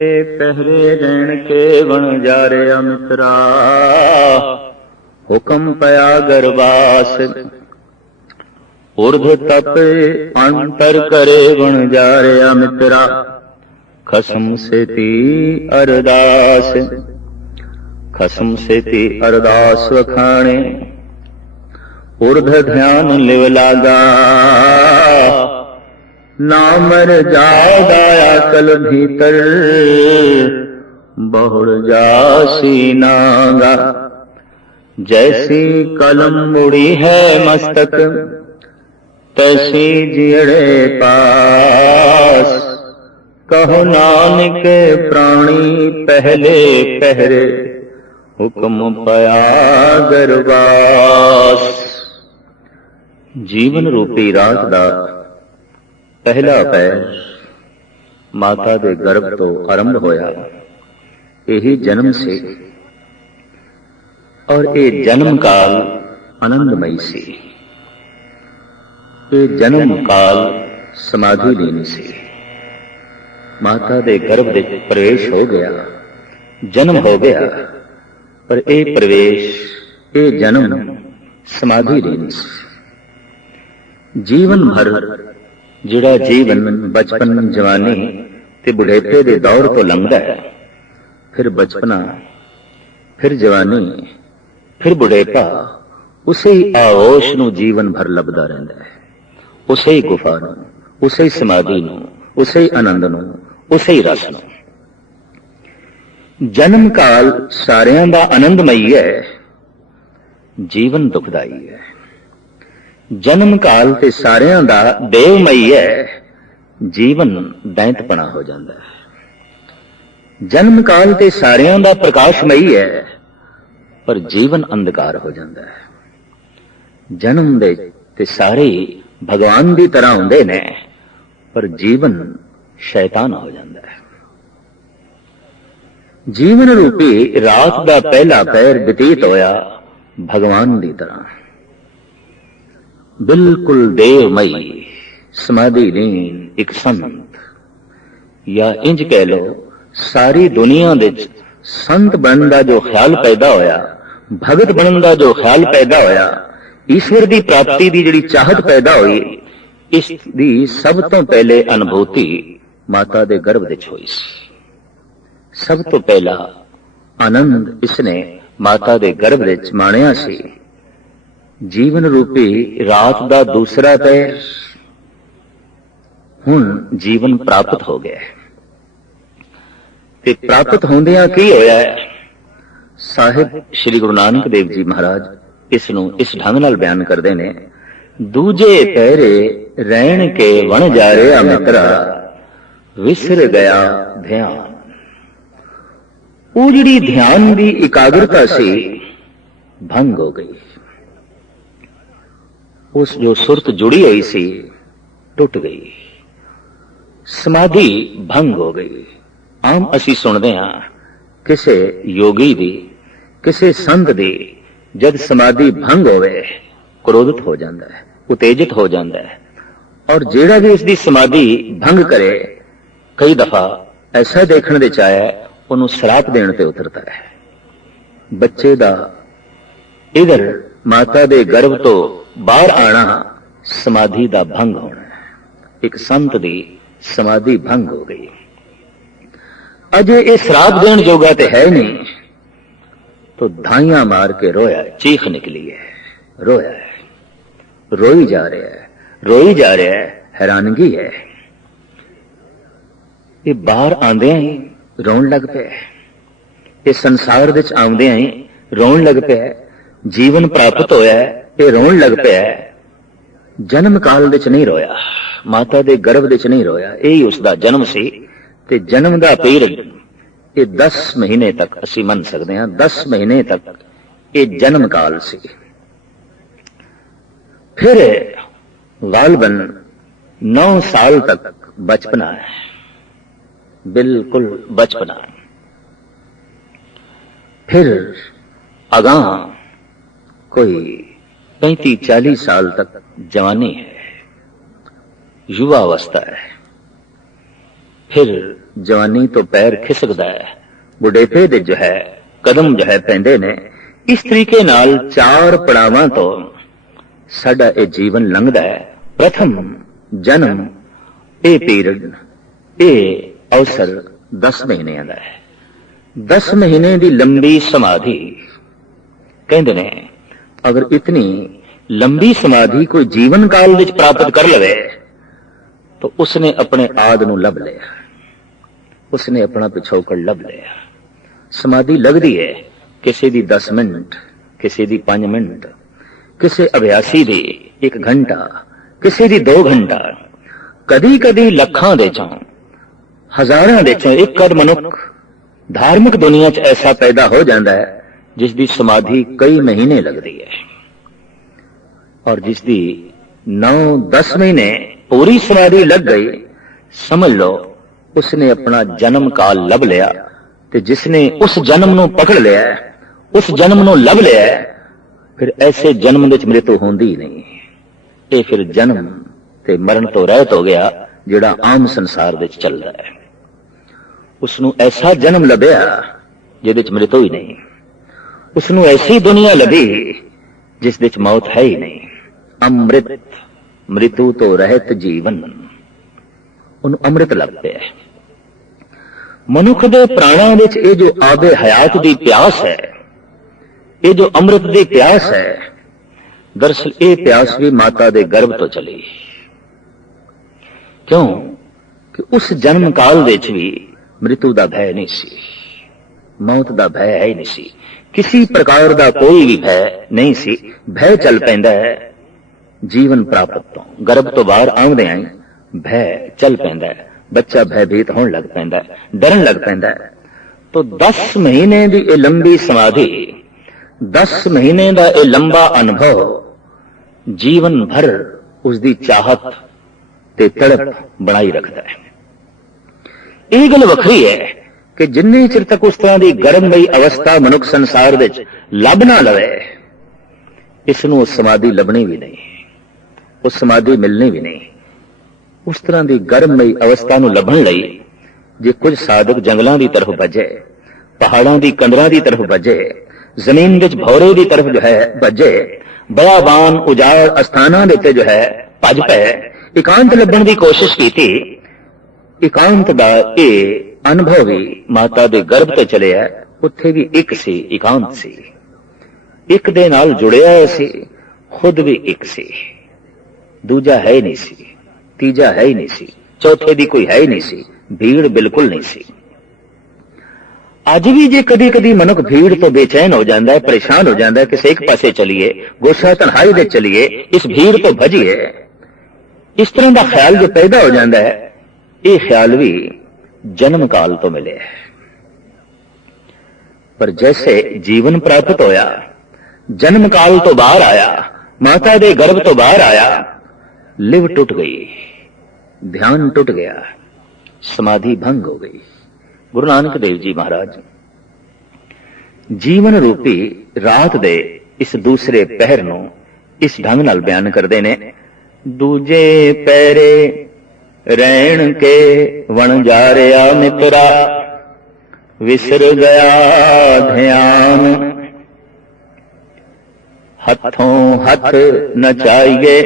ए पहरे रैन के बन जा रे मित्रा, हुक्म पया गरबास। उर्ध तप अंतर करे बन जा रे मित्रा, खसम से ती अरदास। खसम से ती अरदास वखाणे, उर्ध ध्यान लिव लागा। नामर जादाया कल भीतर, बहुड़ जासी नागा। जैसी कलम मुड़ी है मस्तक, तैसी जियड़े पास। कहो नानक प्राणी पहले पहरे, हुक्म पया गरबास। जीवन रूपी रात दा पहला पैर माता दे गर्भ तो आरंभ होया। यही जन्म से और ये जन्म काल आनंदमयी सी। ये जन्म काल समाधि लीन सी। माता दे गर्भ दे प्रवेश हो गया, जन्म हो गया, पर ये प्रवेश, ये जन्म समाधि लीन सी। जीवन भर जिहड़ा जीवन बचपन जवानी ते बुढ़ेपे दे दौर तो लंघदा है, फिर बचपना, फिर जवानी, फिर बुढ़ेपा, उसे ही आहोश नूं जीवन भर लभदा रहिंदा है। उसे ही गुफा नूं, उसे ही समाधि नूं, उसे ही आनंद नूं, उसे ही रस नूं। जन्म काल सारियां दा आनंदमई है, जीवन दुखदाई है। जन्म काल ते सारियां दा देवमई है, जीवन दैंतपना हो जाता है। जन्म काल ते सारियां दा प्रकाशमई है, पर जीवन अंधकार हो जाता है। जन्म दे ते सारे भगवान की तरह होंदे ने, पर जीवन शैतान हो जाता है। जीवन रूपी रात दा पहला पैर व्यतीत होया भगवान की तरह, बिल्कुल देवमई, समाधि लीन एक संत, या इंज कह लो सारी दुनिया दे संत बनने का जो ख्याल पैदा होया, भगत बनने का जो ख्याल पैदा होया, ईश्वर की प्राप्ति की जिहड़ी चाहत पैदा हुई, इस दी सब तो पहले अनुभूति माता दे गर्भ विच होई सी। सब तो पहला आनंद इसने माता दे गर्भ विच माणिया सी। जीवन रूपी रात दा दूसरा पैर हुण जीवन प्राप्त हो गया है। ते प्राप्त होंदियां की होया है? साहिब श्री गुरु नानक देव जी महाराज इसनूं इस ढंग नाल बयान करते ने, दूजे पैरे रहन के वन जा रहा मित्रा, विसर गया ध्यान। वो जिहड़ी ध्यान की एकाग्रता सी भंग हो गई। उस जो सुरत जुड़ी हुई सी टुट गई, समाधि भंग हो गई। आम असी सुनते हैं किसे योगी दी, किसे संत दी जब समाधि भंग होवे क्रोधित हो जाता है, उत्तेजित हो जाता है, और जेड़ा भी उसकी समाधि भंग करे कई दफा ऐसा देखने दे चाहे उन्होंने श्राप देने ते उतरता है। बच्चे दा इधर माता दे गर्भ तो बाहर आना समाधि दा भंग होना है। एक संत दी समाधि भंग हो गई, अजे ये श्राप देने जोगा ते है नहीं, तो धाइयां मार के रोया, चीख निकली है, रोया है, रोई जा रहा है, रोई जा रहा है, हैरानगी है। ये बाहर आंदे ही रोन लग पे, ये संसार विच आंदे ही रोन लग पे, जीवन प्राप्त होया है, ये रोन लग पे। जन्म काल विच नहीं रोया, माता दे गर्भ विच नहीं रोया, यही उसका जन्म सी। ते जन्म दा पीरियड ये 10 महीने तक असी मन सकते हैं, 10 महीने तक ये जन्म काल सी। फिर गालबन 9 साल तक बचपना है, बिल्कुल बचपना। फिर अगां कोई 35-40 साल तक जवानी है, युवा अवस्था है। फिर जवानी तो पैर खिसकदा है, बुढ़ेपे दे जो है कदम जो है पैंदे ने। इस तरीके नाल 4 पड़ावां तो साडा ये जीवन लंघदा है। प्रथम जन्म, ये पीरियड, ये अवसर 10 महीने दा है। 10 महीने की लंबी समाधि कहंदे ने, अगर इतनी लंबी समाधि कोई जीवन काल विच प्राप्त कर लवे तो उसने अपने आद नूं लभ लिया, उसने अपना पिछोकड़ लभ लिया। समाधि लगदी है किसी दी 10 मिनट, किसी दी 5 मिनट, किसी अभ्यासी दी 1 घंटा, किसी दी 2 घंटा, कदी कदी लखां दे चों, हजारां दे चों एक कद मनुख धार्मिक दुनिया च ऐसा पैदा हो जाता है जिसकी समाधि कई महीने लगती है, और जिसकी 9-10 महीने पूरी समाधि लग गई, समझ लो उसने अपना जन्म काल लभ लिया। ते जिसने उस जन्म नूं पकड़ लिया, उस जन्म नूं लभ लिया, फिर ऐसे जन्म विच मृत्यु होंदी ही नहीं। ये फिर जन्म ते मरण तो रहत हो गया जिहड़ा आम संसार विच चलदा है। उसनूं ऐसा जन्म लभ्या जिहदे च मृत्यु ही नहीं, उसनूं ऐसी दुनिया लभी जिस दे च मौत है ही नहीं। अमृत, मृत्यु तो रहत जीवन, उन्हें अमृत लग पिया। मनुख दे प्राणां विच ये जो आबे हयात दी प्यास है, ये जो अमृत दी प्यास है, दरअसल ये प्यास भी माता दे गर्भ तो चली। क्यों कि उस जन्म काल विच भी मृत्यु दा भय नहीं सी, मौत दा भय है ही नहीं सी, किसी प्रकार दा कोई भी भय नहीं सी। भय चल पैंदा है जीवन प्राप्त तो, गर्भ तो बाहर आउंदे आई भय चल पैंदा है, बच्चा भयभीत होने लग पैंदा है, डरन लग पैंदा है। तो 10 महीने की यह लंबी समाधि, 10 महीने का यह लंबा अनुभव जीवन भर उसकी चाहत ते तड़प बनाई रखता है। यह गल वखरी है कि जिन्ने चिर तक उस तरह की गर्ममई अवस्था मनुख संसार विच लभ ना लवे, इसनूं समाधि लभनी भी नहीं, उस समाधि मिलनी भी नहीं। उस तरह की गर्ममई अवस्था नूं लभण लई जे कुछ साधक जंगलों की तरफ भजे, पहाड़ों की कंदरां की तरफ भजे, जमीन विच भौरे की तरफ जो है भजे, बयाबान उजाड़ अस्थानां दे उत्ते जो है भज पे, एकांत लभण की कोशिश की। एकांत दा ये अनुभव भी माता दे गर्भ ते चले है, उत्थे भी एक सी, एकांत सी, एक दे नाल जुड़िया सी, खुद भी एक सी, दूजा है ही नहीं सी, तीजा है ही नहीं सी, चौथे दी कोई है ही नहीं सी, भीड़ बिल्कुल नहीं सी। अज भी जे कदी कदी मनुख भीड़ तो बेचैन हो जाता है, परेशान हो जाता है, किसी एक पासे चलिए, गोशा तन्हाई दे चलिए, इस भीड़ तो भजिए, इस तरह का ख्याल जो पैदा हो जाता है, ये ख्याल भी जन्म काल तो मिले। पर जैसे जीवन प्राप्त होया, जन्म काल तो बाहर आया, माता दे गर्भ तो बाहर आया, लिव टूट गई, ध्यान टूट गया, समाधि भंग हो गई। गुरु नानक देव जी महाराज जीवन रूपी रात दे इस दूसरे पहर नूं इस ढंग नाल बयान करते ने, दूजे पैरे रहन के वन जा रहा मित्रा, विसर गया ध्यान, हथों हथ नचाइए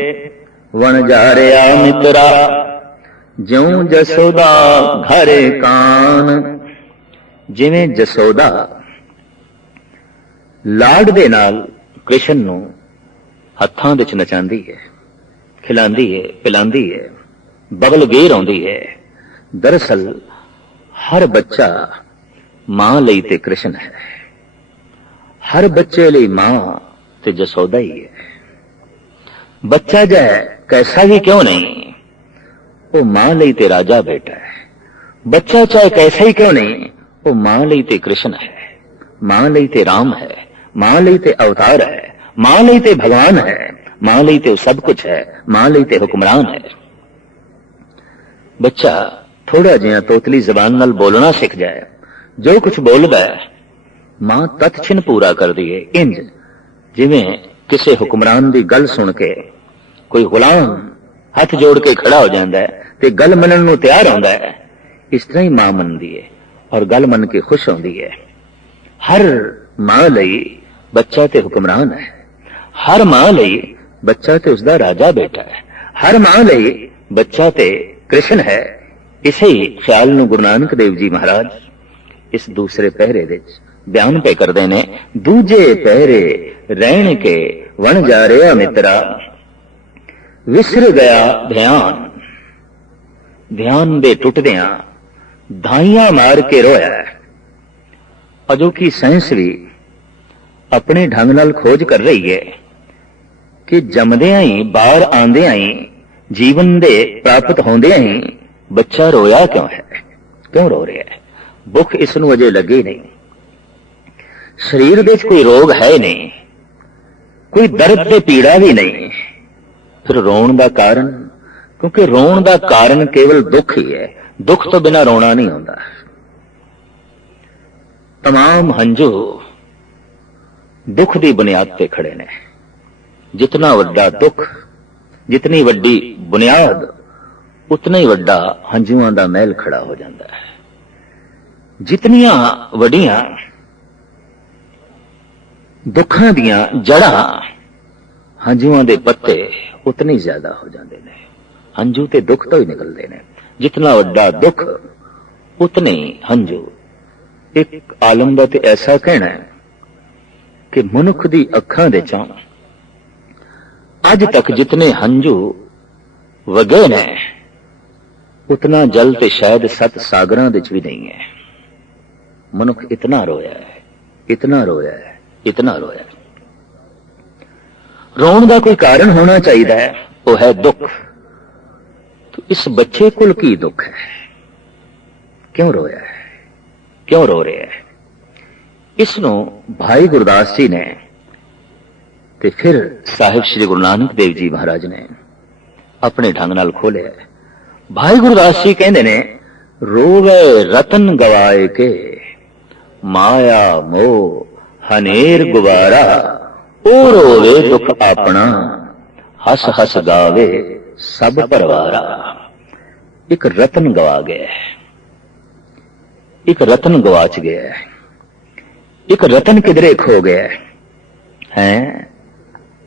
वन जा रहा मित्रा, ज्यों जसोदा घरे कान। जिवें जसोदा लाड दे नाल कृष्ण नूं हत्थां विच नचांदी है, खिलांदी है, पिलांदी है, बगल घेर आउंदी है। दरअसल हर बच्चा मां लई ते कृष्ण है, हर बच्चे लई मां ते जसोदा ही है। बच्चा जो है कैसा भी क्यों नहीं, वो मां लई ते राजा बेटा है। बच्चा चाहे कैसा ही क्यों नहीं, वो मां लई ते कृष्ण है, मां लई ते राम है, मां लई ते अवतार है, मां लई ते भगवान है, मां लई ते सब कुछ है, मां लई ते हुक्मरान है। बच्चा थोड़ा जिहा तोतली जबान नाल बोलना सीख जाए, जो कुछ बोलदा है मां तत्छिन पूरा कर दी है। इंज जिवें किसी हुक्मरान की गल सुन के कोई गुलाम हाथ जोड़ के खड़ा हो जाता है ते गल मनन नूं तैयार होंदा है, इस तरह ही मां मनदी है और गल मन के खुश होंदी है। हर मां लई बच्चा ते हुक्मरान है, हर मां लई बच्चा ते उसदा राजा बेटा है, हर मां लई बच्चा ते कृष्ण है। इसे ही ख्याल नूं गुरु नानक देव जी महाराज इस दूसरे पहरे दे बयान पे करदे ने। दूजे पहरे रहण के वन जा रहा मित्रा, विसर गया ध्यान, ध्यान दे टुटदियां धाइयां मार के रोया। अजोकी साइंस भी अपने ढंग नाल खोज कर रही है कि जमदियां ही बाहर आंदियां ही जीवन दे प्राप्त होंदियां ही बच्चा रोया क्यों है, क्यों रो रहा है। भुख इसनूं अजे लगी नहीं, शरीर दे कोई रोग है नहीं, कोई दर्द ते पीड़ा भी नहीं, फिर रोण दा कारण, क्योंकि रोण दा कारण केवल दुख ही है, दुख तो बिना रोना नहीं होता। तमाम हंजू दुख दी बुनियाद ते खड़े ने। जितना वड्डा दुख, जितनी वड्डी बुनियाद, उतना ही वड्डा हंजुआं दा महल खड़ा हो जाता है। जितनियां वड्डियां दुखां दियां जड़ां हंजुआं दे पत्ते उतने ही ज्यादा हो जाते हैं। हंजू ते दुख तो ही निकलते हैं। जितना वड्डा दुख उतने ही हंजू। एक आलम दा ते ऐसा कहना है कि मनुख दी अखां दे चों अज तक जितने हंजू वगे ने उतना जल ते शायद 7 सागरां दे च भी नहीं है। मनुख इतना रोया है, इतना रोया है, इतना रोया है। रोण दा कोई कारण होना चाहिए, वो है दुख। तो इस बच्चे कुल की दुख है, क्यों रोया है, क्यों रो रहा है। इसनों भाई गुरदास जी ने ते फिर साहिब श्री गुरु नानक देव जी महाराज ने अपने ढंग नाल खोलिया। भाई गुरदास जी कहंदे ने, रोवे रतन गवाए के माया मोह हनेर गुबारा, ओ रोवे दुख अपना हस हस गावे सब परवारा। एक रतन गवा गया है, एक रतन गवाच गया है, एक रतन किधरे खो गया है।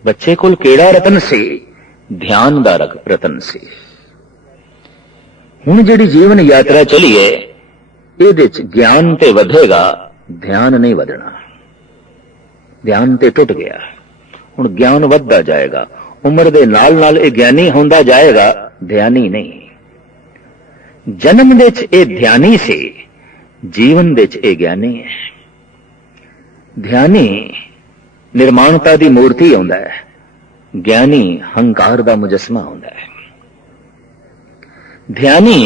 बच्चे कोल केड़ा रतन सी, ध्यान दा रतन सी। हुण जिहड़ी जीवन यात्रा चली है, इहदे च ज्ञान ते वधेगा, ध्यान नहीं वधना। ध्यान ते टुट गया, हुण ज्ञान वधदा जाएगा। उम्र दे नाल नाल ये ज्ञानी होंदा जाएगा, ध्यानी नहीं। जन्म दे च ये ध्यानी सी, जीवन दे च ये ज्ञानी है। ध्यानी निर्माणता दी मूर्ति होंदा है, ज्ञानी हंकार दा मुजस्मा होंदा है। ध्यानी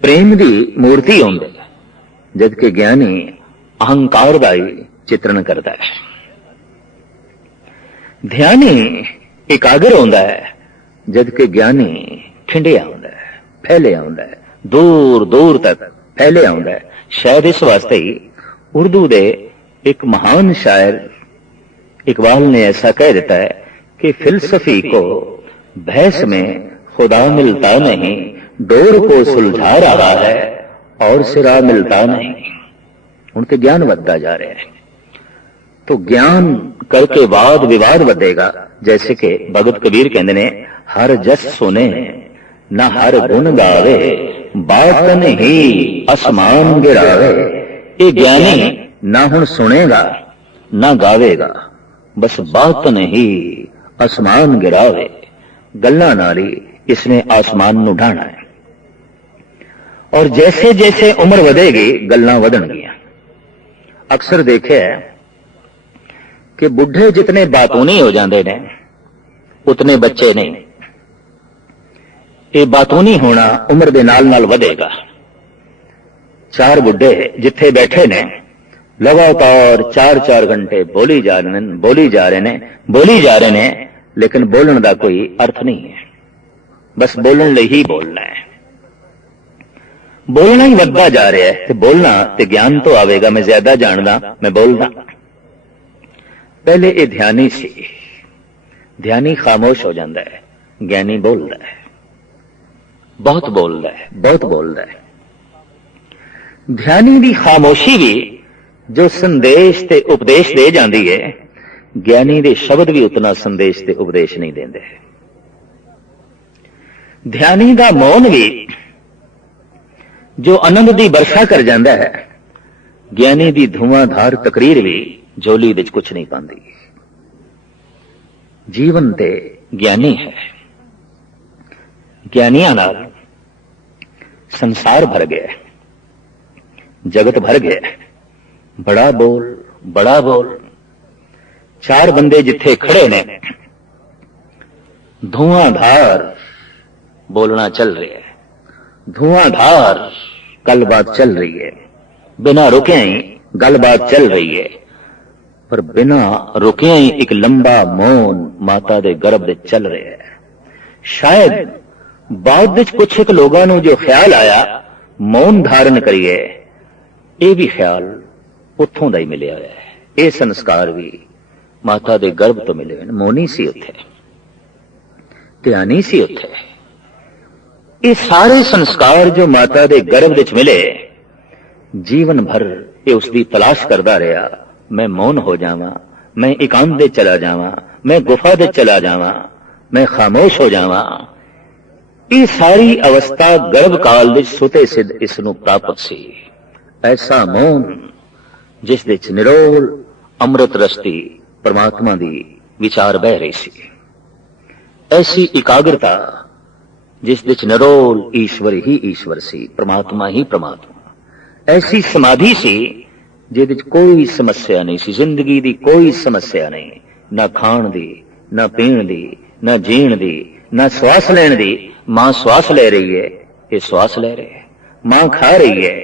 प्रेम दी मूर्ति होंदा है, जबकि ज्ञानी अहंकार दा ही चित्रण करता है। ध्यानी एकाग्र होंदा है, जबकि ज्ञानी ठिंडिया होंदा है, फैलिया होंदा है, दूर दूर तक फैलिया होंदा है। शायद इस वास्ते ही उर्दू दे एक महान शायर इकबाल ने ऐसा कह देता है कि फिलसफी को बहस में खुदा मिलता नहीं, डोर को सुलझा रहा है और सिरा मिलता नहीं। उनके ज्ञान बढ़ता जा रहे हैं, तो ज्ञान करके वाद विवाद बढ़ेगा। जैसे कि भगत कबीर कहते ने, हर जस सुने न हर गुण गावे, बातन ही आसमान गिरावे। ये ज्ञानी ना हुण सुनेगा ना गावेगा, बस बातन ही आसमान गिरावे। गल्लां नाल ही इसने आसमान नूं ढाना है। और जैसे जैसे उम्र वधेगी, गल्लां वधणगियां। अक्सर देखे है कि बुढ़े जितने बातूनी हो जाते हैं, उतने बच्चे नहीं। ये बातूनी होना उम्र दे नाल नाल वधेगा। 4 बुढ़े जिथे बैठे ने, लगातार 4-4 घंटे बोली जा रहे ने, लेकिन बोलने का कोई अर्थ नहीं है। बस बोलने लिए ही बोलना है। बोलना ही वधदा जा रहा है। तो बोलना ते ज्ञान तो आवेगा। मैं ज्यादा जानदा, मैं बोलदा। पहले ये ध्यानी सी, ध्यानी खामोश हो जाता है, ज्ञानी बोलता है, बहुत बोलता है, बहुत बोलता है। ध्यानी दी खामोशी भी जो संदेश ते उपदेश दे जाती है, ज्ञानी दे शब्द भी उतना संदेश ते उपदेश नहीं देंदे। ध्यानी दा मौन भी जो आनंद दी वर्षा कर जाता है, ज्ञानी दी धुआंधार तकरीर भी झोली विच कुछ नहीं पाती। जीवन ते ज्ञानी है, ज्ञानियां नाल संसार भर गया, जगत भर गया। बड़ा बोल, बड़ा बोल। चार बंदे जिथे खड़े ने, धुआंधार बोलना चल रहा है, धुआंधार गलबात चल रही है, बिना रुके ही गलबात चल रही है, पर बिना रुके ही एक लंबा मौन माता दे गर्भ दे चल रहा है। शायद बाद विच कुछ एक लोगों को जो ख्याल आया मौन धारण करिए, ये भी ख्याल उत्थों का ही मिलिया है। ये संस्कार भी माता दे गर्भ तो मिले। मौनी सी उत्थे, ध्यानी सी उत्थे। ये सारे संस्कार जो माता दे गर्भ विच मिले, जीवन भर ये उसकी तलाश करता रहा। मैं मौन हो जावां, मैं एकांत दे चला जावां, मैं गुफा दे चला जावां, मैं खामोश हो जावां। ये सारी अवस्था गर्भ काल विच सुते सिद्ध इसनूं प्राप्त सी। ऐसा मौन जिस विच निरोल अमृत रस्ती परमात्मा दी विचार बह रही सी। ऐसी एकाग्रता जिस विच निरोल ईश्वर ही ईश्वर सी, परमात्मा ही परमात्मा। ऐसी समाधि सी जिहदे विच कोई समस्या नहीं सी, जिंदगी दी कोई समस्या नहीं, ना खाण दी, ना पीण दी, ना जीण दी, ना श्वास लेण दी। मां श्वास ले रही है, ये श्वास ले रहे है। मां खा रही है,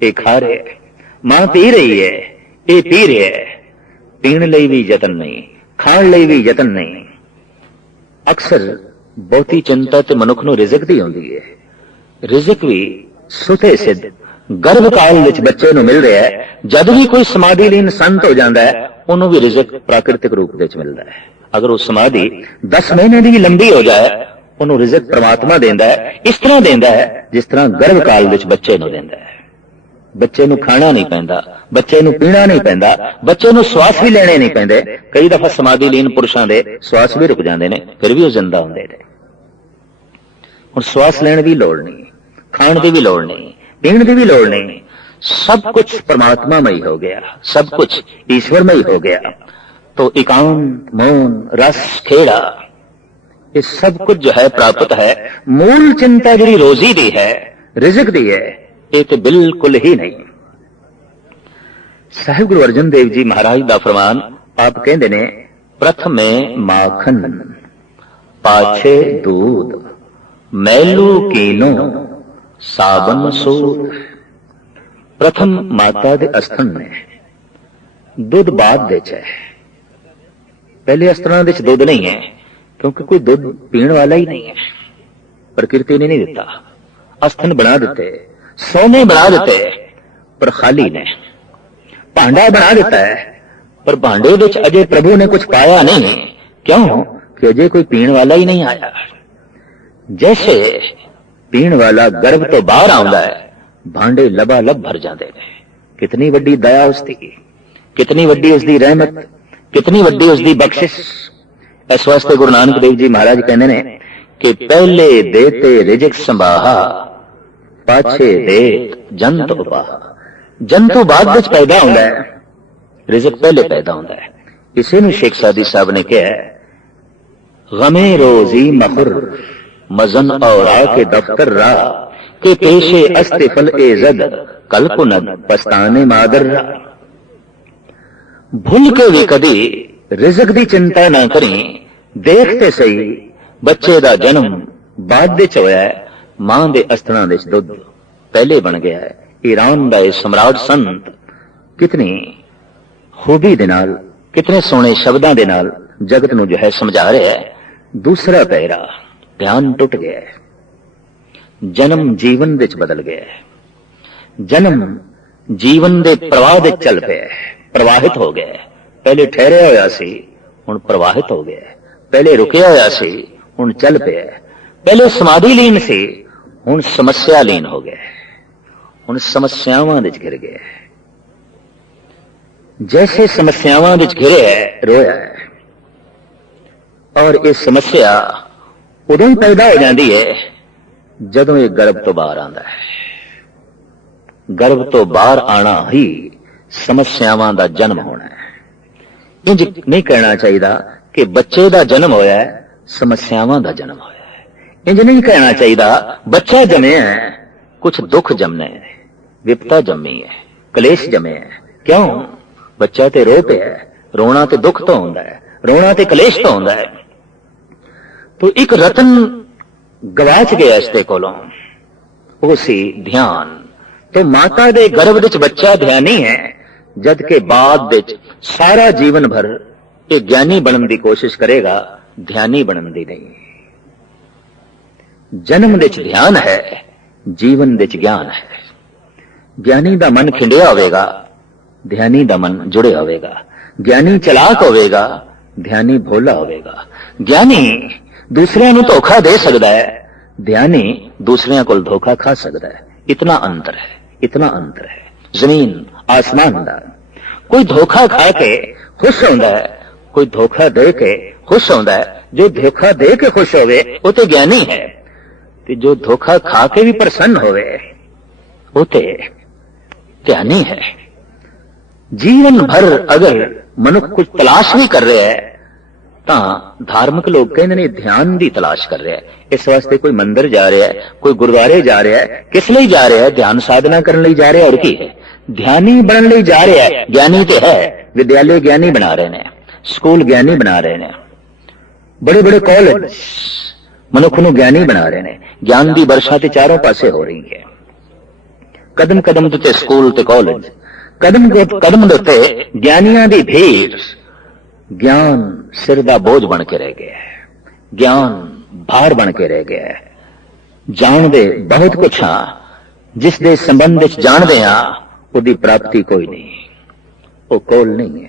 ये खा रहे है। मां पी रही है, ये पी रहे है। पीण लई भी यतन नहीं, खाण लई भी यतन नहीं। अक्सर बहुती चिंता ते मनुख नूं रिज़क दी आउंदी है। रिज़क भी सुते सिद्ध गर्भ काल विच बच्चे नूं मिल रहा है। जद भी कोई समाधि लीन संत हो जाता है, उन्होंने भी रिज़क प्राकृतिक रूप विच मिलता है। अगर वो समाधि 10 महीने की लंबी हो जाए, उन्होंने रिज़क परमात्मा देंदा है। इस तरह देंदा है जिस तरह गर्भ काल विच बच्चे नूं देंदा है। बच्चे नूं खाना नहीं पैंदा, बच्चे नूं पीना नहीं पैंदा, बच्चे नूं श्वास भी लेने नहीं पैंदे। कई दफा समाधि लीन पुरुषां दे श्वास भी रुक जाते हैं, फिर भी वो जिंदा होंदे ने। हुण श्वास लेने की लोड़ नहीं, खाण की भी लोड़ नहीं, पीण की भी लोड़ नहीं। सब कुछ परमात्मामय हो गया, सब कुछ ईश्वरमय हो गया। तो एकांत, मौन, रस, खेड़ा, ये सब कुछ जो है प्राप्त है। मूल चिंता जी रोजी दी है, रिज़क दी है, ये तो बिल्कुल ही नहीं। साहिब गुरु अर्जन देव जी महाराज दा फरमान आप कहते ने, प्रथमे माखन पाछे दूध, मैलू कीनो साबन सूद। प्रथम माता दे अस्थन में दुध बाद विच है। पहले अस्थानां विच दुध नहीं है, क्योंकि कोई दुध पीण वाला ही नहीं है। प्रकृति ने नहीं दिता। अस्थन बना दिते, सोने बना दिते, पर खाली ने। भांडा बना दिता है, पर भांडे विच अजय प्रभु ने कुछ पाया नहीं। क्यों? कि अजय कोई पीण वाला ही नहीं आया। जैसे पीण वाला गर्भ तो बाहर आउंदा है, भांडे लबालब भर जाते हैं। कितनी वड्डी दया उसकी, कितनी वड्डी उसकी रहमत, कितनी वड्डी उसकी बख्शिश। इस वास्ते गुरु नानक देव जी महाराज कहते हैं कि पहले देते रिज़क संभाहा, पाछे देत जंतु उपाहा। जंतु बाद विच पैदा होंदा है, रिज़क पहले पैदा होंदा है। इसे नूं शेख सादी साहब ने कहा है, गमे रोजी मखुर मजन और के दफ्तर रा के पेशे अस्तिफल एजद कल कुनद पछताने मादर रा। भूल के भी कदी रिज़क की चिंता ना करें। देखते सही बच्चे का जन्म बाद विच होया है, मां दे अस्थानां विच दुध पहले बन गया है। ईरान का सम्राट संत कितनी खूबी दे नाल, कितने सोहने शब्दां दे नाल जगत नूं जो है समझा रहा है। दूसरा पैरा ध्यान टुट गया है, जन्म जीवन विच बदल गया है। जन्म जीवन दे प्रवाह विच चल पिया है, प्रवाहित हो गया है। पहले ठहरिया होया सी, हुण प्रवाहित हो गया है। पहले रुकिया होया सी, हुण चल पिया है। पहले समाधि लीन सी, हुण समस्या लीन हो गया है। हुण समस्यावां दे च घिर गया है। जैसे समस्यावां दे च घिरिया है, रोया है, और ये समस्या उदों ही पैदा हो जाती है जदों ये गर्भ तो बाहर आंदा है। गर्भ तो बाहर आना ही समस्यावां दा जन्म होना है। इंज नहीं कहना चाहिए कि बच्चे दा जन्म होया है, समस्यावां दा जन्म होया है। इंज नहीं कहना चाहिए बच्चा जमे है, कुछ दुख जमने है, विपता जमी है, कलेश जमे है। क्यों? बच्चा ते रो पे है, रोना ते दुख तो होंदा है, रोना ते कलेश तो होंदा है। तो एक रतन गवाच गया इसके कोलों, वो सी ध्यान। तो माता दे गर्भ विच बच्चा ध्यानी है, जद के बाद विच सारा जीवन भर ये ज्ञानी बनने की कोशिश करेगा, ध्यानी बनने की नहीं। जन्म विच ध्यान है, जीवन विच ज्ञान है। ज्ञानी दा मन खिंडिया होवेगा, ध्यानी दा मन जुड़िया होवेगा। ज्ञानी चलाक होवेगा, ध्यानी भोला होवेगा। ज्ञानी दूसरिਆਂ ਨੂੰ धोखा दे सकता है, ध्यानी दूसरिਆਂ को धोखा खा सकता है। इतना अंतर है, इतना अंतर है जमीन आसमान का। कोई धोखा खा के खुश होता है, कोई धोखा दे के खुश होता है। जो धोखा दे के खुश होवे वो तो ज्ञानी है, ते जो धोखा खा के भी प्रसन्न होवे वो तो ध्यानी है। जीवन भर अगर मनुष्य कुछ तलाश भी कर रहे है, धार्मिक लोग कहते हैं ध्यान की तलाश कर रहा है। इस वास्ते कोई मंदिर जा रहा है, कोई गुरुद्वारे जा रहा है। किस लिए जा रहा है? ध्यान साधना करने लिए जा रहा है। और की है? ध्यानी बनने लिए जा रहा है। ज्ञानी तो है, विद्यालय ज्ञानी बना रहे हैं, स्कूल ज्ञानी बना रहे हैं, बड़े बड़े कॉलेज मनुख नूं ज्ञानी बना रहे हैं। ज्ञान की वर्षा ते चारों पासे हो रही है। कदम कदम ते स्कूल ते कॉलेज, कदम कदम दे ज्ञानियां दी भीड़। ज्ञान सिर दा बोझ बन के रह गया है, ज्ञान भार बन के रह गया है। जानते बहुत कुछ हाँ, जिस दे संबंध विच जानते हाँ उसकी प्राप्ति कोई नहीं, वो कोल नहीं है।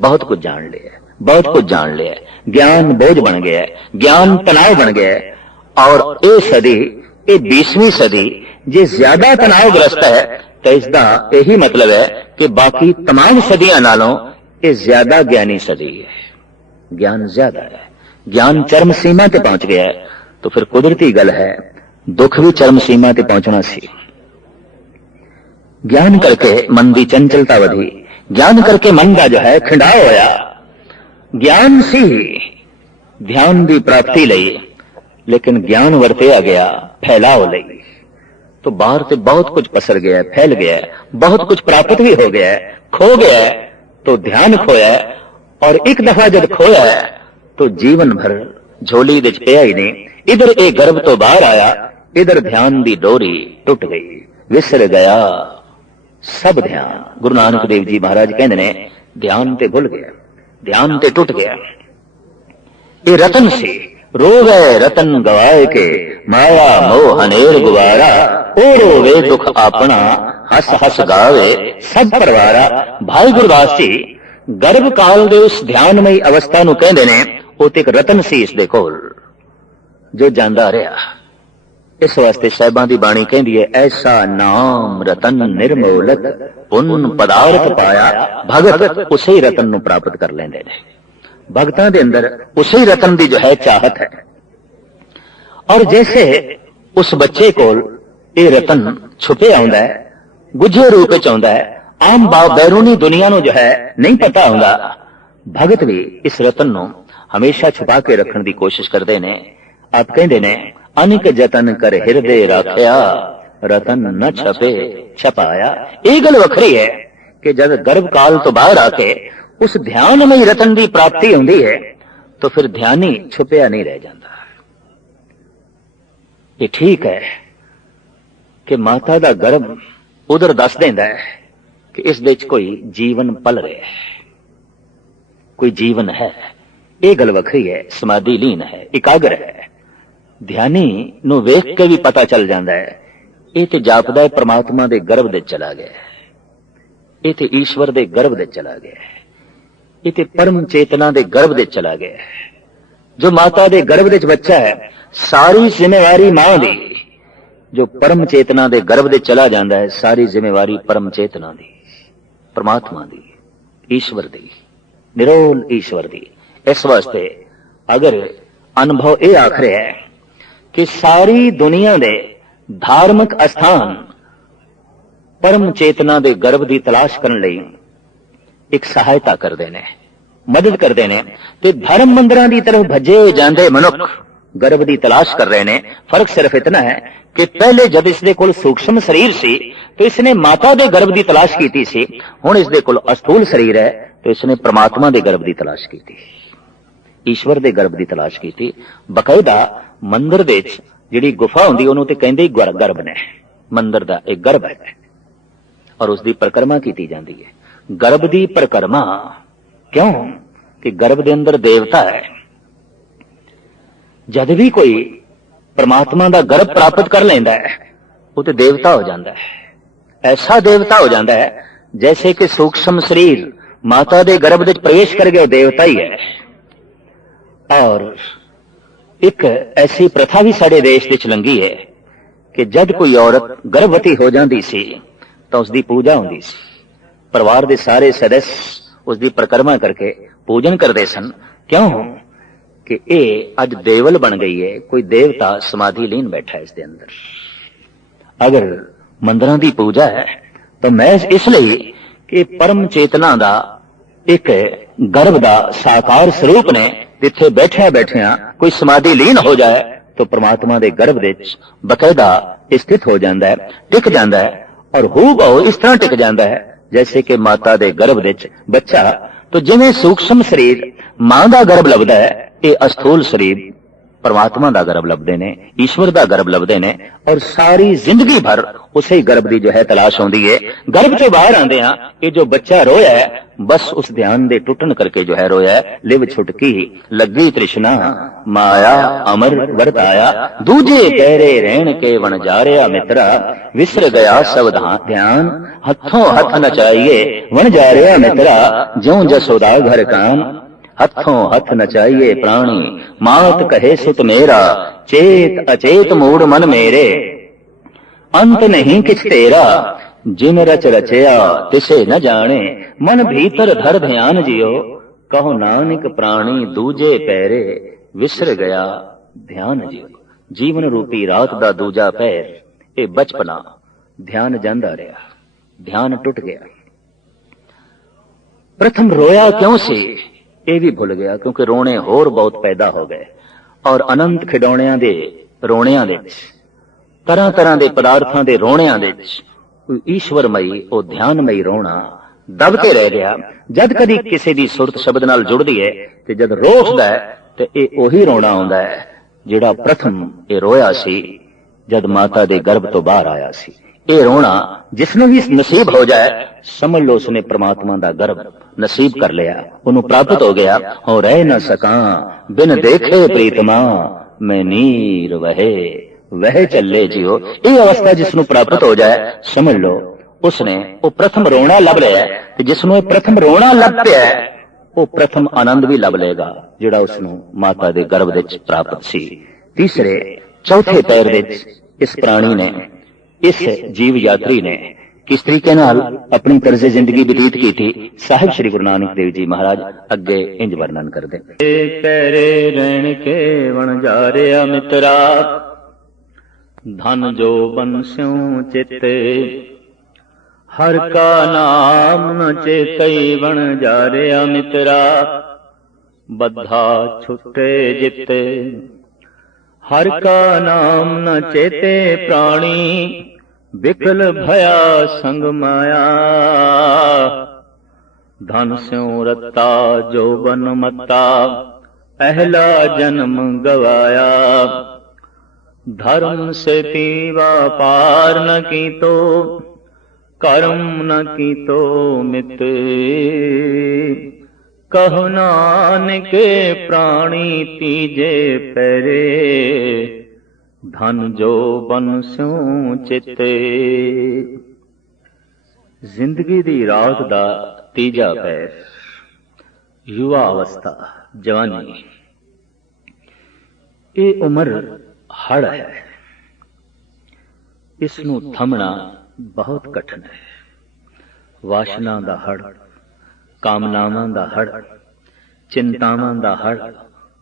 बहुत कुछ जान लिया, बहुत कुछ जान लिया, ज्ञान बोझ बन गया है, ज्ञान तनाव बन गया है। और ये सदी, ये 20वीं सदी जे ज्यादा तनावग्रस्त है, तो इसका यही मतलब है कि बाकी तमाम सदियां नालों ये ज्यादा ज्ञानी सदी है। ज्ञान ज्यादा है, ज्ञान चरम सीमा ते पहुंच गया है। तो फिर कुदरती गल है, दुख भी चरम सीमा ते पहुंचना सी। ज्ञान करके मन की चंचलता वधी, ज्ञान करके मन का जो है खिंडाव होया। ज्ञान सी ध्यान की प्राप्ति लई, लेकिन ज्ञान वरतिया गया फैलाव लई। तो बाहर से बहुत कुछ पसर गया है, फैल गया है, बहुत कुछ प्राप्त भी हो गया है, खो गया है। तो ध्यान खोया है, और एक दफा जब खोया है तो जीवन भर झोली विच पिया ही नहीं। इधर एक गर्भ तो बाहर आया, इधर ध्यान की डोरी टुट गई, विसर गया सब ध्यान। गुरु नानक देव जी महाराज कहते ने ध्यान ते भुल गया, ध्यान ते टुट गया। ये रतन से रो गए रतन गवाए के, माया मोह हनेर गुवारा। ओ रोवे दुख अपना, हस हस गावे सब परवारा। भाई गुरदास जी गर्भ काल दे उस ध्यानमई अवस्था नूं कहंदे ने, ਉਹ ਤੇ ਇੱਕ रतन सी इस दे कोल जो जांदा रहा। इस वास्ते साहिबां दी बाणी कहंदी है, ऐसा नाम रतन निर्मोलक, पुन पदार्थ पाया। भगत उसे ही रतन नूं प्राप्त कर लेंदे ने। भगतां दे अंदर उसे ही रतन दी जो है चाहत है। और जैसे उस बच्चे कोल ये रतन छुपे आउंदा है, गुझे रूप विच आउंदा है, आम बैरूनी दुनिया नूं जो है नहीं पता हुंदा। भगत भी इस रतन नूं हमेशा छुपा के रखने की कोशिश करते ने। आप कहते ने, अनिक जतन कर हिरदे राख्या, रतन न छपे छपाया। ये गल वखरी है कि जब गर्भ काल तो बाहर आके उस ध्यानमई रतन की प्राप्ति होती है, तो फिर ध्यानी छुपया नहीं रह जाता। ये ठीक है कि माता का गर्भ उधर दस देंदा है कि इस विच कोई जीवन पल रहा है, कोई जीवन है। ये गल वखरी है, समाधि लीन है, एकाग्र है। ध्यानी नूं वेख के भी पता चल जाता है, ये तो जापदा है परमात्मा के गर्भ दे चला गया, ये तो ईश्वर के गर्भ दे चला गया, ये तो परम चेतना के गर्भ दे चला गया। जो माता के गर्भ दे बच्चा है, सारी जिम्मेवारी मां दी। जो परम चेतना दे गर्भ दे चला जाता है, सारी जिम्मेवारी परम चेतना दी, परमात्मा दी, ईश्वर दी, निरोल ईश्वर दी। इस वास्ते अगर अनुभव यह आख रहा है कि सारी दुनिया दे धार्मिक अस्थान परम चेतना दे गर्भ की तलाश करने लई एक सहायता करते हैं, मदद करते हैं, तो धर्म मंदिरों की तरफ भजे जाते मनुख गर्भ की तलाश कर रहे हैं। फर्क सिर्फ इतना है कि पहले जब इसके कोल सूक्ष्म शरीर सी तो इसने माता के गर्भ की तलाश की सी, हुण इसके कोल अस्थूल शरीर है तो इसने परमात्मा के गर्भ की तलाश की, ईश्वर के गर्भ की तलाश की थी। बकायदा मंदिर दे जिहड़ी गुफा हुंदी उहनूं ते कहंदे ही गर्भ ने, मंदिर का एक गर्भ है और उसकी परिक्रमा की जाती है। गर्भ की परिक्रमा क्यों कि गर्भ के अंदर देवता है। जद भी कोई परमात्मा का गर्भ प्राप्त कर लेंदा है वो तो देवता हो जाता है, ऐसा देवता हो जाता है जैसे कि सूक्ष्म शरीर माता के गर्भ में प्रवेश कर गया, देवता ही है। और एक ऐसी प्रथा भी साडे देश विच लंघी है कि जब कोई औरत गर्भवती हो जाती सी तो उसकी पूजा होती सी, परिवार के सारे सदस्य उसकी परिक्रमा करके पूजन करते सन। क्यों कि ये अज देवल बन गई है, कोई देवता समाधि लीन बैठा है इसके अंदर। अगर मंदिरों की पूजा है तो मैं इसलिए कि परम चेतना का एक गर्भ का साकार स्वरूप ने जिथे बैठिया बैठिया कोई समाधि लीन हो जाए तो परमात्मा के गर्भ विच बकायदा स्थित हो जाता है, टिक जाता है और हूबहू इस तरह टिक जाता है जैसे कि माता के गर्भ विच बच्चा। तो जिवें सूक्ष्म शरीर मां का गर्भ लभदा है, ये अस्थूल शरीर परमात्मा का गर्भ लभदे ने, ईश्वर का गर्भ लभदे ने और सारी जिंदगी भर उसे गर्भ की जो है तलाश होती है। गर्भ से बाहर आते हैं, ये जो बच्चा रोया है बस उस ध्यान दे टुटन करके जो है रोया है। लिव छुटकी लगी तृष्णा माया अमर वर्ताया, दूजे पैरे रहन के वन जारिया मित्रा, विसर गया सब ध्यान हथों हथ नचाइए वन जारिया मित्रा, ज्यों जसोदा घर कान हथों हथ नचाइए प्राणी, मात कहे सुत मेरा चेत अचेत मूड मन मेरे, अंत नहीं किछ तेरा जिन रच रचया तिसे न जाने, मन भीतर धर ध्यान जियो कहो नानक प्राणी, दूजे पैरे विसर गया ध्यान जियो। जीवन रूपी रात दा दूजा पैर ये बचपना ध्यान जांदा रहा, ध्यान टुट गया। प्रथम रोया क्यों सी ये भी भुल गया, क्योंकि रोने होर बहुत पैदा हो गए और अनंत खिडौणियां दे रोणियां दे तरह तरह के पदार्थों के रोणियां दे ईश्वरमई वो ध्यानमई रोना दब के रह गया। जद कदी किसी की सुरत शब्द नाल जुड़दी है तो जद रो उठदा है तो ये ओही रोना आउंदा है जिहड़ा प्रथम ये रोया सी जद माता दे गर्भ तो बाहर आया सी। ये रोना जिसनों भी नसीब हो जाए समझ लो उसने परमात्मा का गर्भ नसीब कर लिया, उन्होंने प्राप्त हो गया। और रह न सका बिन देखे प्रीतमा, मैं नीर वहे वह चले जियो। ये अवस्था जिसनों प्राप्त हो जाए समझ लो उसने वो प्रथम रोना लभ लिया है। जिसनों प्रथम रोना लभ पिया वो प्रथम आनंद भी लभ लेगा जिहड़ा उसनों माता दे गर्भ विच प्राप्त सी। तीसरे चौथे पैर विच इस प्राणी ने, इस जीव यात्री ने किस तरीके नाल अपनी तर्ज जिंदगी व्यतीत की थी, साहिब श्री गुरु नानक देव जी महाराज अगे इंज वर्णन करते। पैरे रहन के वन जारिया मित्रा, धन जो बंस्यों चिते, हर का नाम न चेतई वन जारिया मित्रा, बद्धा छुटे जिते, हर का नाम न चेते प्राणी, विकल भया संग माया, धन स्यों रत्ता जो बन मत्ता, पहला जन्म गवाया, धर्म से तीवा पार न की तो, कर्म न की तो मित, कहो नानक प्राणी तीजे पैरे, धन जो बन स्यों चिते। जिंदगी दी रात दा तीजा पैर, युवा अवस्था, जवानी, ये उम्र हड़ है। इस नूं थमना बहुत कठिन है। वासना दा हड़, कामनावां दा हड़, चिंतावां दा हड़,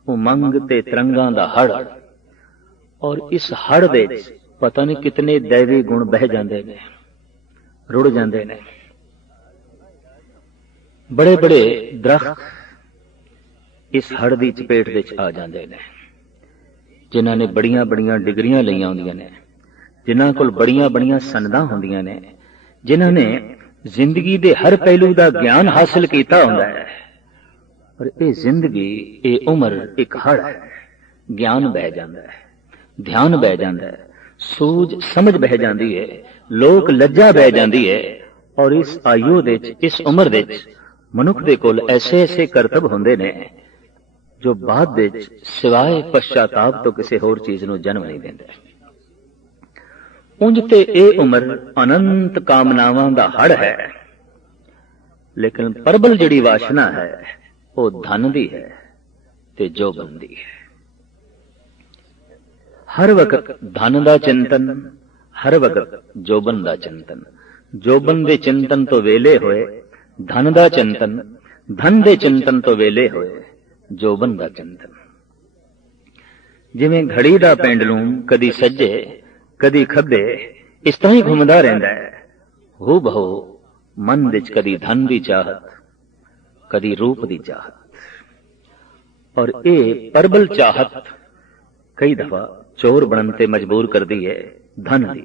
उमंग ते तरंगां दा हड़, और इस हड़ दे पता नहीं कितने दैवी गुण बह जाते ने, रुड़ जाते ने। बड़े बड़े दरख्त इस हड़ की चपेट विच आ जाते ने, जिन्हां ने बड़ियां बड़ियां डिग्रियां लईआं होंदियां ने, जिन्हां कोल बड़ियां बड़ियां सनदां होंदियां ने, जिन्हां ने जिंदगी दे हर पहलू का ज्ञान हासिल किया होंदा है। पर यह जिंदगी, ये उम्र एक हड़ है। ज्ञान बह जाता है, ध्यान बह जाता है, सूझ समझ बह जाती है, लोक लज्जा बह जाती है। और इस आयु दे, इस उम्र दे मनुख दे कोल ऐसे ऐसे करतब होंदे ने जो बाद दे सिवाय पश्चाताप तो किसी होर चीज नूं जन्म नहीं देंदे। उंज ते यह उम्र अनंत कामनावां दा हड़ है, लेकिन प्रबल जिहड़ी वासना है वो धन दी है ते जोबन दी है। हर वक्त धन दा चिंतन, हर वक्त जोबन दा चिंतन, जोबन दे चिंतन तो वेले होए धन दा चिंतन, धन दे चिंतन तो वेले होए जोबन दा चिंतन। जिवें घड़ी दा पेंडलूम कदी सज्जे कदी खब्बे इस तरह ही घूमदा रहिंदा है, हू बहु मन विच कदी धन दी चाहत, कदी रूप दी चाहत। और ये प्रबल चाहत कई दफा चोर बनन ते मजबूर कर दी है धन दी,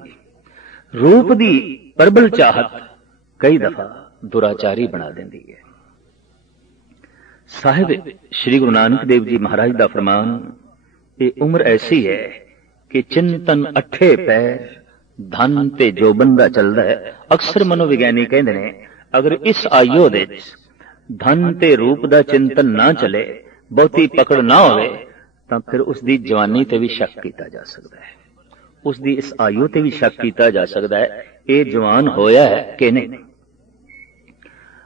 रूप दी प्रबल चाहत कई दफा दुराचारी बना देंदी है। साहिब श्री गुरु नानक देव जी महाराज दा फरमान, ये उम्र ऐसी है कि चिंतन अठे पैर धन ते जोबन दा चलदा है। अक्सर मनोविज्ञानी कहंदे ने अगर इस आयु दे धन ते रूप दा चिंतन ना चले, बहुती पकड़ ना होवे, तां फिर उसदी जवानी ते भी शक किया जा सकता है, उसदी इस आयु ते भी शक किया जा सकता है ये जवान होया है कि नहीं।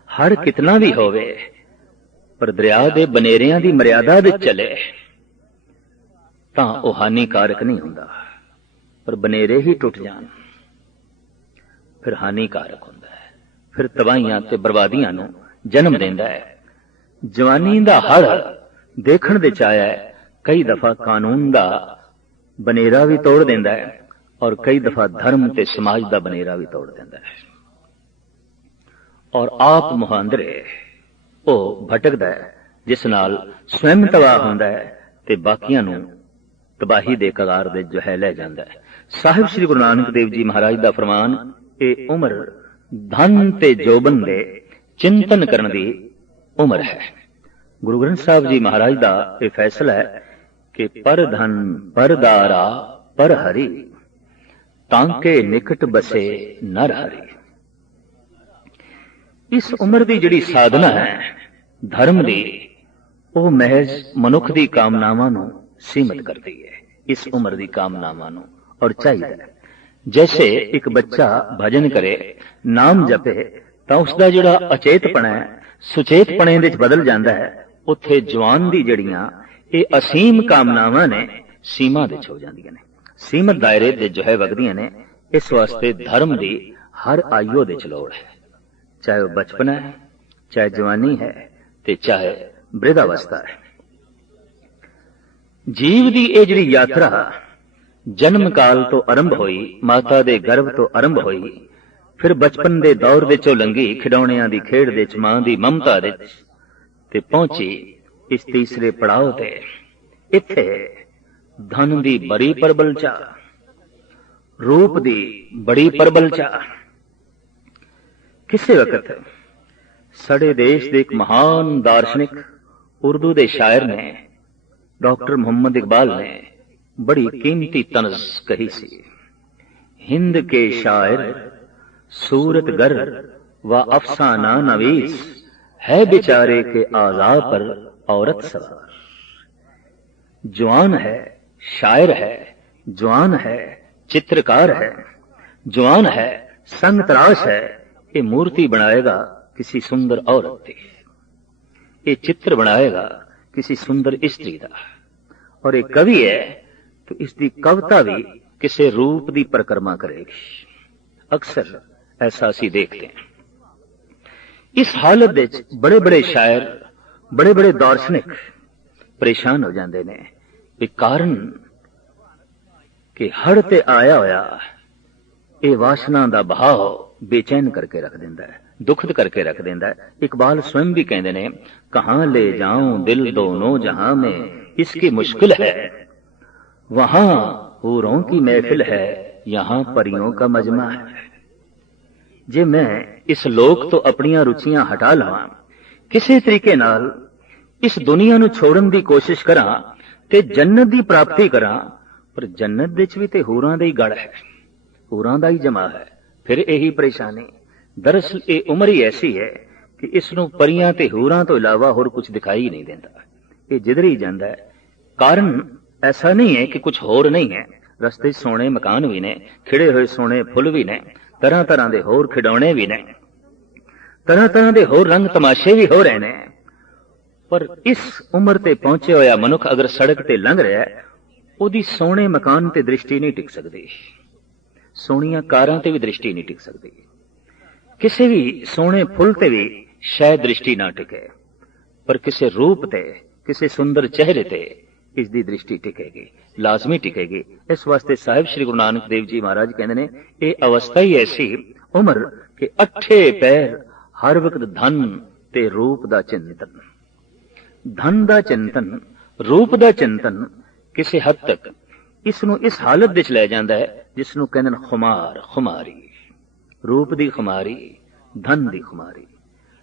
हर कितना भी होवे पर दरिया दे बनेरियां दी मर्यादा विच चले तां ओह हानिकारक नहीं हुंदा, पर बनेरे ही टुट जान फिर हानिकारक हुंदा है, फिर तबाहियां ते बर्बादियां नूं जन्म देंदा है। जवानी दा हड़ देखण दे आया है, कई दफा कानून दा बनेरा भी तोड़ देंदा है और कई दफा धर्म ते समाज दा बनेरा भी तोड़ देंदा है। और आप मुहांदरे ओ भटकदा है, जिस नाल स्वयं तबाह हुंदा है ते बाकियां नूं तबाही दे कगार दे जो है लै जांदा है। साहिब श्री गुरु नानक देव जी महाराज दा फरमान, ये उम्र धन ते जोबन दे चिंतन करन दी उम्र है। गुरु ग्रंथ साहिब जी महाराज दा ये फैसला है कि पर धन पर दारा पर हरि, तांके निकट बसे नर हरि। इस उम्र की जिहड़ी साधना है धर्म दी, वो महज मनुख दी कामनावां नूं सीमित करती है, इस उम्र दी कामनावां नूं। और चाहिए जैसे एक बच्चा भजन करे, नाम जपे, तां उसदा जिहड़ा अचेतपना है सुचेतपने दे बदल जाता है। उत्थे जवान दी जड़ियां ये असीम कामनावां ने सीमा दे हो जांदियां ने, सीमित दायरे दे जो है वगदियां ने। इस वास्ते धर्म दी हर आयु दे लोड़ है, चाहे वह बचपना है, चाहे जवानी है, ते चाहे वृद्धावस्था है। जीव दी ये जिहड़ी यात्रा जन्म काल तो आरंभ हुई, माता दे गर्भ तो आरंभ हुई, फिर बचपन दे दौर दे चों लंघी, खिडौणियां दी खेड दे च, मां दी ममता दे ते पहुंची इस तीसरे पड़ाव ते। इत्थे धन दी बड़ी प्रबल चाह, रूप दी बड़ी प्रबल चाह। किसी वक्त साडे देश दे एक महान दार्शनिक उर्दू दे शायर ने, डॉक्टर मोहम्मद इकबाल ने बड़ी कीमती तनज कही सी। हिंद के शायर सूरत गर व अफसाना नवीस, है बेचारे के आज़ा पर औरत सवार। जवान है, शायर है, जवान है, चित्रकार है, जवान है, संग तराश है, ये मूर्ति बनाएगा किसी सुंदर औरत की, ये चित्र बनाएगा किसी सुंदर स्त्री का। और एक कवि है तो इसकी कविता भी किसी रूप की परिक्रमा करेगी। अक्सर ऐसा असी देखते हैं। इस हालत विच बड़े बड़े शायर, बड़े बड़े दार्शनिक परेशान हो जाते हैं। एक कारण कि हड़ ते आया होया ये वासना का बहाव बेचैन करके रख देंदा है, दुखद करके रख देंदा है। इकबाल स्वयं भी कहते हैं, कहां ले जाऊं दिल दोनों जहां में, इसकी मुश्किल है वहां हूरों की महफिल है, यहां परियों का मजमा है। जे मैं इस लोक तो अपनियां रुचियां हटा लवां, किसी तरीके नाल इस दुनिया नूं छोड़न दी कोशिश करां ते जन्नत दी प्राप्ति करां, पर जन्नत विच भी ते हूरां दा ही गढ़ है, हूरां दा ही जमा है। फिर यही परेशानी। दरअसल ये उम्र ही ऐसी है कि इसनूं परियां ते हूरां तो इलावा होर कुछ दिखाई ही नहीं देता। ये जिधर ही जाता है। कारण ऐसा नहीं है कि कुछ होर नहीं है। रस्ते सोने मकान भी ने, खिड़े हुए सोने फुल भी ने, तरह तरह के होर खिडौने भी ने, तरह तरह के होर रंग तमाशे भी हो रहे हैं। पर इस उम्र ते पहुंचे होया मनुख अगर सड़क ते लंघ रहा है, उहदी सोने मकान ते दृष्टि नहीं टिक सकती, सोहणियां कारां ते भी दृष्टि नहीं टिक सकती, किसी भी सोने फुल ते भी शायद दृष्टि ना टिके, पर किसी रूप ते, किसी सुंदर चेहरे ते इसकी दृष्टि टिकेगी, लाजमी टिकेगी। इस वास्ते साहिब श्री गुरु नानक देव जी महाराज कहते हैं, ये अवस्था ही ऐसी उम्र के अठे पैर हर वक्त धन ते रूप दा चिंतन, धन दा चिंतन, रूप दा चिंतन किसी हद तक इसनूं इस हालत विच लै जांदा है जिसनूं कहंदे ने खुमार, खुमारी, रूप दी खुमारी, धन दी खुमारी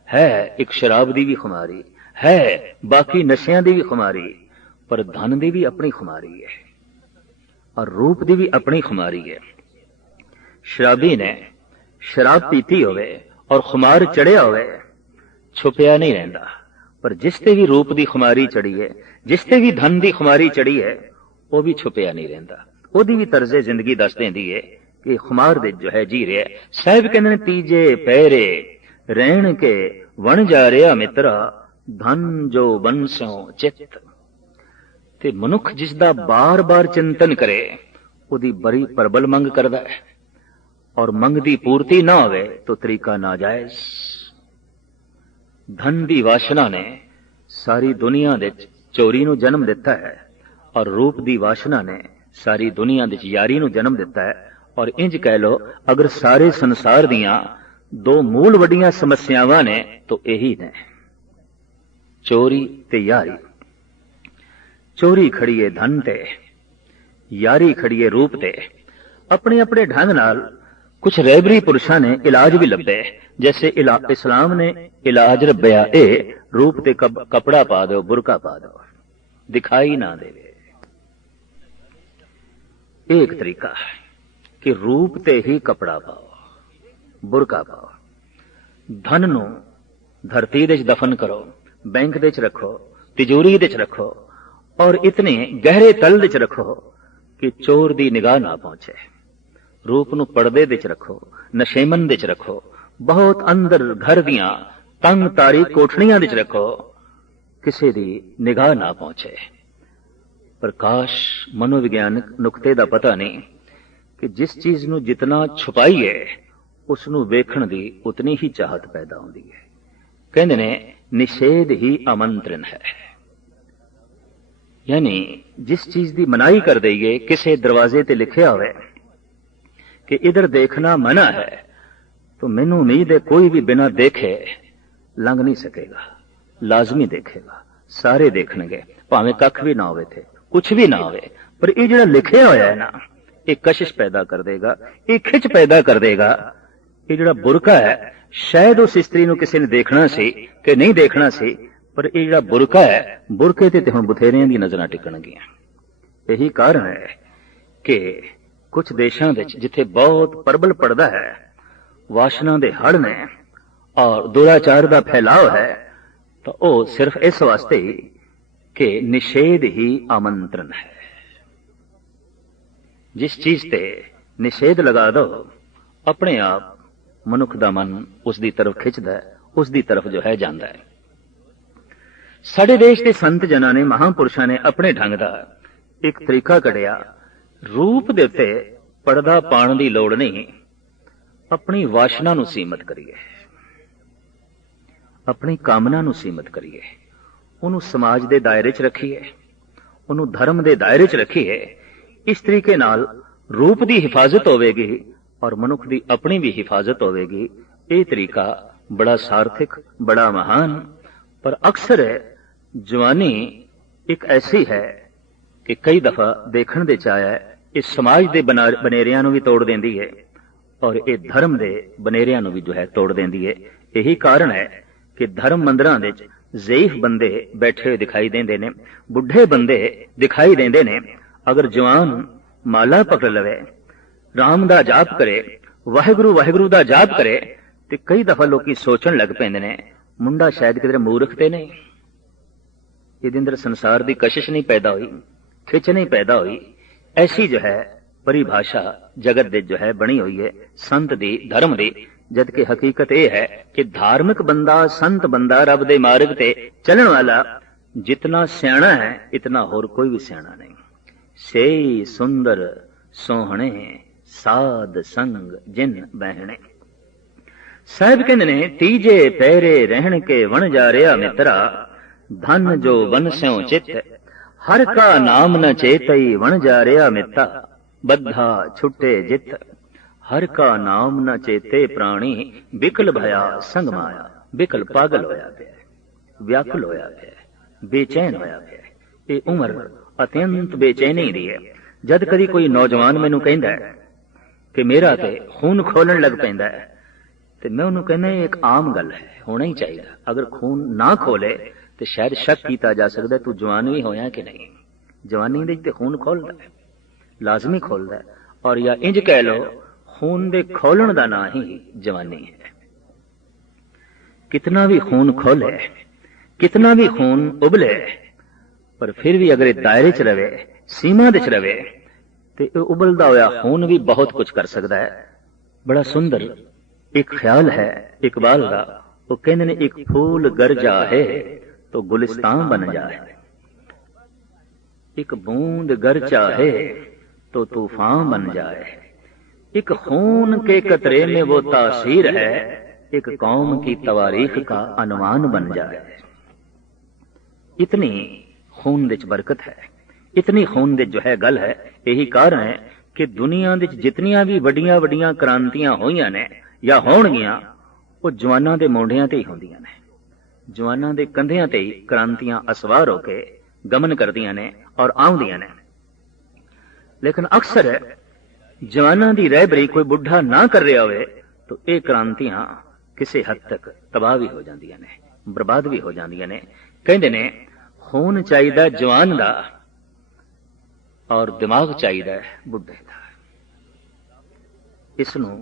है, एक शराब दी भी खुमारी है, बाकी नशियां दी भी खुमारी, पर धन दी भी अपनी खुमारी है और रूप दी भी अपनी खुमारी है। शराबी ने शराब पीती होवे और खुमार चढ़िया होवे, छुपिया नहीं रहता, पर जिसते भी रूप दी खुमारी चढ़ी है, जिसते भी धन दी खुमारी चढ़ी है, वो भी छुपिया नहीं रहता। ओदी भी तर्जे जिंदगी दस देंदी है कि खुमार दे जो है जी रहा। साहिब कहने तीजे पैरे रहन के वन जा रहा मित्रा, धन जो बंसों चित। ते मनुख जिसदा बार बार चिंतन करे उदी बड़ी प्रबल मंग करदा है, और मंग दी पूर्ति ना होवे तो तरीका नाजायज। धन दी वासना ने सारी दुनिया दे चोरी नूं जन्म दिता है, और रूप दी वासना ने सारी दुनिया दे यारी नूं जन्म दिता है। और इंज कह लो, अगर सारे संसार दियां दो मूल वड्डियां समस्यावां ने तो यही ने, चोरी ते यारी। चोरी खड़ी है धन ते, यारी खड़ी है रूप ते। अपने अपने ढंग नाल कुछ रहबरी पुरुषां ने इलाज भी लभे, जैसे इस्लाम ने इलाज रब्या ए रूप ते कपड़ा पा दो, बुरका पा दो, दिखाई ना देवे। एक तरीका है कि रूप ते ही कपड़ा पाओ, बुरका पाओ। धन नूं धरती दे दफन करो, बैंक दे रखो, तिजोरी दे रखो, और इतने गहरे तल दे रखो कि चोर दी निगाह ना पहुंचे। रूप नूं पर्दे दे रखो, नशेमन दे रखो, बहुत अंदर घर दियां तंग तारीक कोठड़ियां दे रखो, किसी दी निगाह ना पहुंचे। प्रकाश मनोविज्ञानक नुकते दा पता नहीं कि जिस चीज नूं जितना छुपाईए उसनूं वेखण दी उतनी ही चाहत पैदा होंदी है। कहंदे ने निषेध ही आमंत्रण है, यानी जिस चीज की मनाही कर दईए, किसी दरवाजे ते लिखिया होवे कि इधर देखना मना है, तो मैनू उम्मीद है कोई भी बिना देखे लंघ नहीं सकेगा, लाजमी देखेगा, सारे देखणगे, भावें कख भी ना होवे थे, कुछ भी ना होवे, पर ये जिहड़ा लिखिया होया है ना, ये कशिश पैदा कर देगा, ये खिच पैदा कर देगा। ये जिहड़ा बुरका है, शायद उस स्त्री नूं किसी ने देखना सी कि नहीं देखना सी, पर ये जिहड़ा बुरका है, बुरके ते हुण बथेरियां दी नज़रां टिकणगीਆਂ। यही कारण है कि कुछ देशों में जिथे बहुत प्रबल पड़दा है, वासना दे हड़ ने और दुराचार का फैलाव है, तो वह सिर्फ इस वास्ते ही कि निषेध ही आमंत्रण है। जिस चीज ते निषेध लगा दो, अपने आप मनुख दा मन उसकी तरफ खिंचदा है, उसकी तरफ जो है जांदा है। साडे देश के संत जना ने, महापुरुषों ने अपने ढंग का एक तरीका कढ़िया रूप दे उत्ते पर्दा पाउण दी लोड़ नहीं, अपनी वासना नूं सीमित करिए, अपनी कामना नूं सीमित करिए, उन्होंने समाज के दायरे च रखिए, उन्होंने धर्म के दायरे च रखिए। इस तरीके नाल रूप की हिफाजत होवेगी और मनुख की अपनी भी हिफाजत होवेगी। ये तरीका बड़ा सार्थक, बड़ा महान। पर अक्सर जवानी एक ऐसी है कि कई दफा देखने दे चाया इस समाज के बनेरियां नूं भी तोड़ देंदी है और ये धर्म के बनेरियां नूं भी जो है तोड़ देंदी है। यही कारण है कि धर्म मंदिरां दे ज़ईफ बंदे बैठे हुए दिखाई देंदे ने, बुढ़े बंदे दिखाई देंदे ने। अगर जवान माला पकड़ लवे, राम दा जाप करे, वाहिगुरु वाहिगुरु दा जाप करे, तो कई दफा लोग सोचण लग पैंदे ने मुंडा शायद किधर मूर्ख ते नहीं, इहदे अंदर संसार की कशिश नहीं पैदा हुई, खिच नहीं पैदा हुई। ऐसी जो है परिभाषा जगत दे जो है बनी हुई है संत दी, धर्म दी। जबकि हकीकत यह है कि धार्मिक बंदा, संत बंदा, रब दे मार्ग ते चलण वाला जितना सियाणा है इतना होर कोई भी सियाणा नहीं। से सुंदर सोहणे साध संग जिन बहने। साहिब कहंदे ने तीजे पैरे रहण के वन जा रहा मित्रा, धन जो वन स्यों चित, हर का नाम न चेतई वन जा रहा मित्ता, बद्धा छुटे जित। हर का नाम न चेते प्राणी, बिकल भया संग माया। बिकल पागल होया पिया, व्याकुल होया पिया, बेचैन होया पिया। ये उम्र अत्यंत बेचैनी दी है। जद कदी कोई नौजवान मैनू कहंदा है कि मेरा ते खून खोलन लग पैंदा है, तो मैं उन्होंने कहना एक आम गल है, होना ही चाहिए। अगर खून ना खोले तो शायद शक किया जा सकता है तू जवान भी होया कि नहीं। जवानी दे खून खोलता है, लाजमी खोलता है। और या इंज कह लो खून दे खोलन का ना ही जवानी है। कितना भी खून खोले, कितना भी खून उबले, पर फिर भी अगर दायरे च रवे, सीमा दे च रवे, तो उबलदा होया खून भी बहुत कुछ कर सकता है। बड़ा सुंदर एक ख्याल है इकबाल का, वो कहते ने एक फूल गर जाए तो गुलिस्तान बन जाए, एक बूंद गर चाहे तो तूफान बन जाए। एक खून के कतरे में वो तासीर है, एक कौम की तवारीख का अनुमान बन जाए। इतनी खून दे बरकत है, इतनी खून दे जो है गल है। यही कारण है कि दुनिया दे जितनियां भी वड्डियां वड्डियां क्रांतियां होईयां ने या होणगियां, वो जवानां दे मोंढियां ते ही होंदियां ने। जवानां दे कंधियां ते ही क्रांतियां असवार होके गमन करदियां ने और आउंदियां ने। लेकिन अक्सर जवानां दी रहबरी कोई बुढ़ा ना कर रहा होवे तो ये क्रांतियां किसी हद तक तबाह भी हो जांदियां ने, बर्बाद भी हो जांदियां ने। कहंदे ने खून चाहिदा जवान दा और दिमाग चाहिदा बुढ़े दा। इसनूं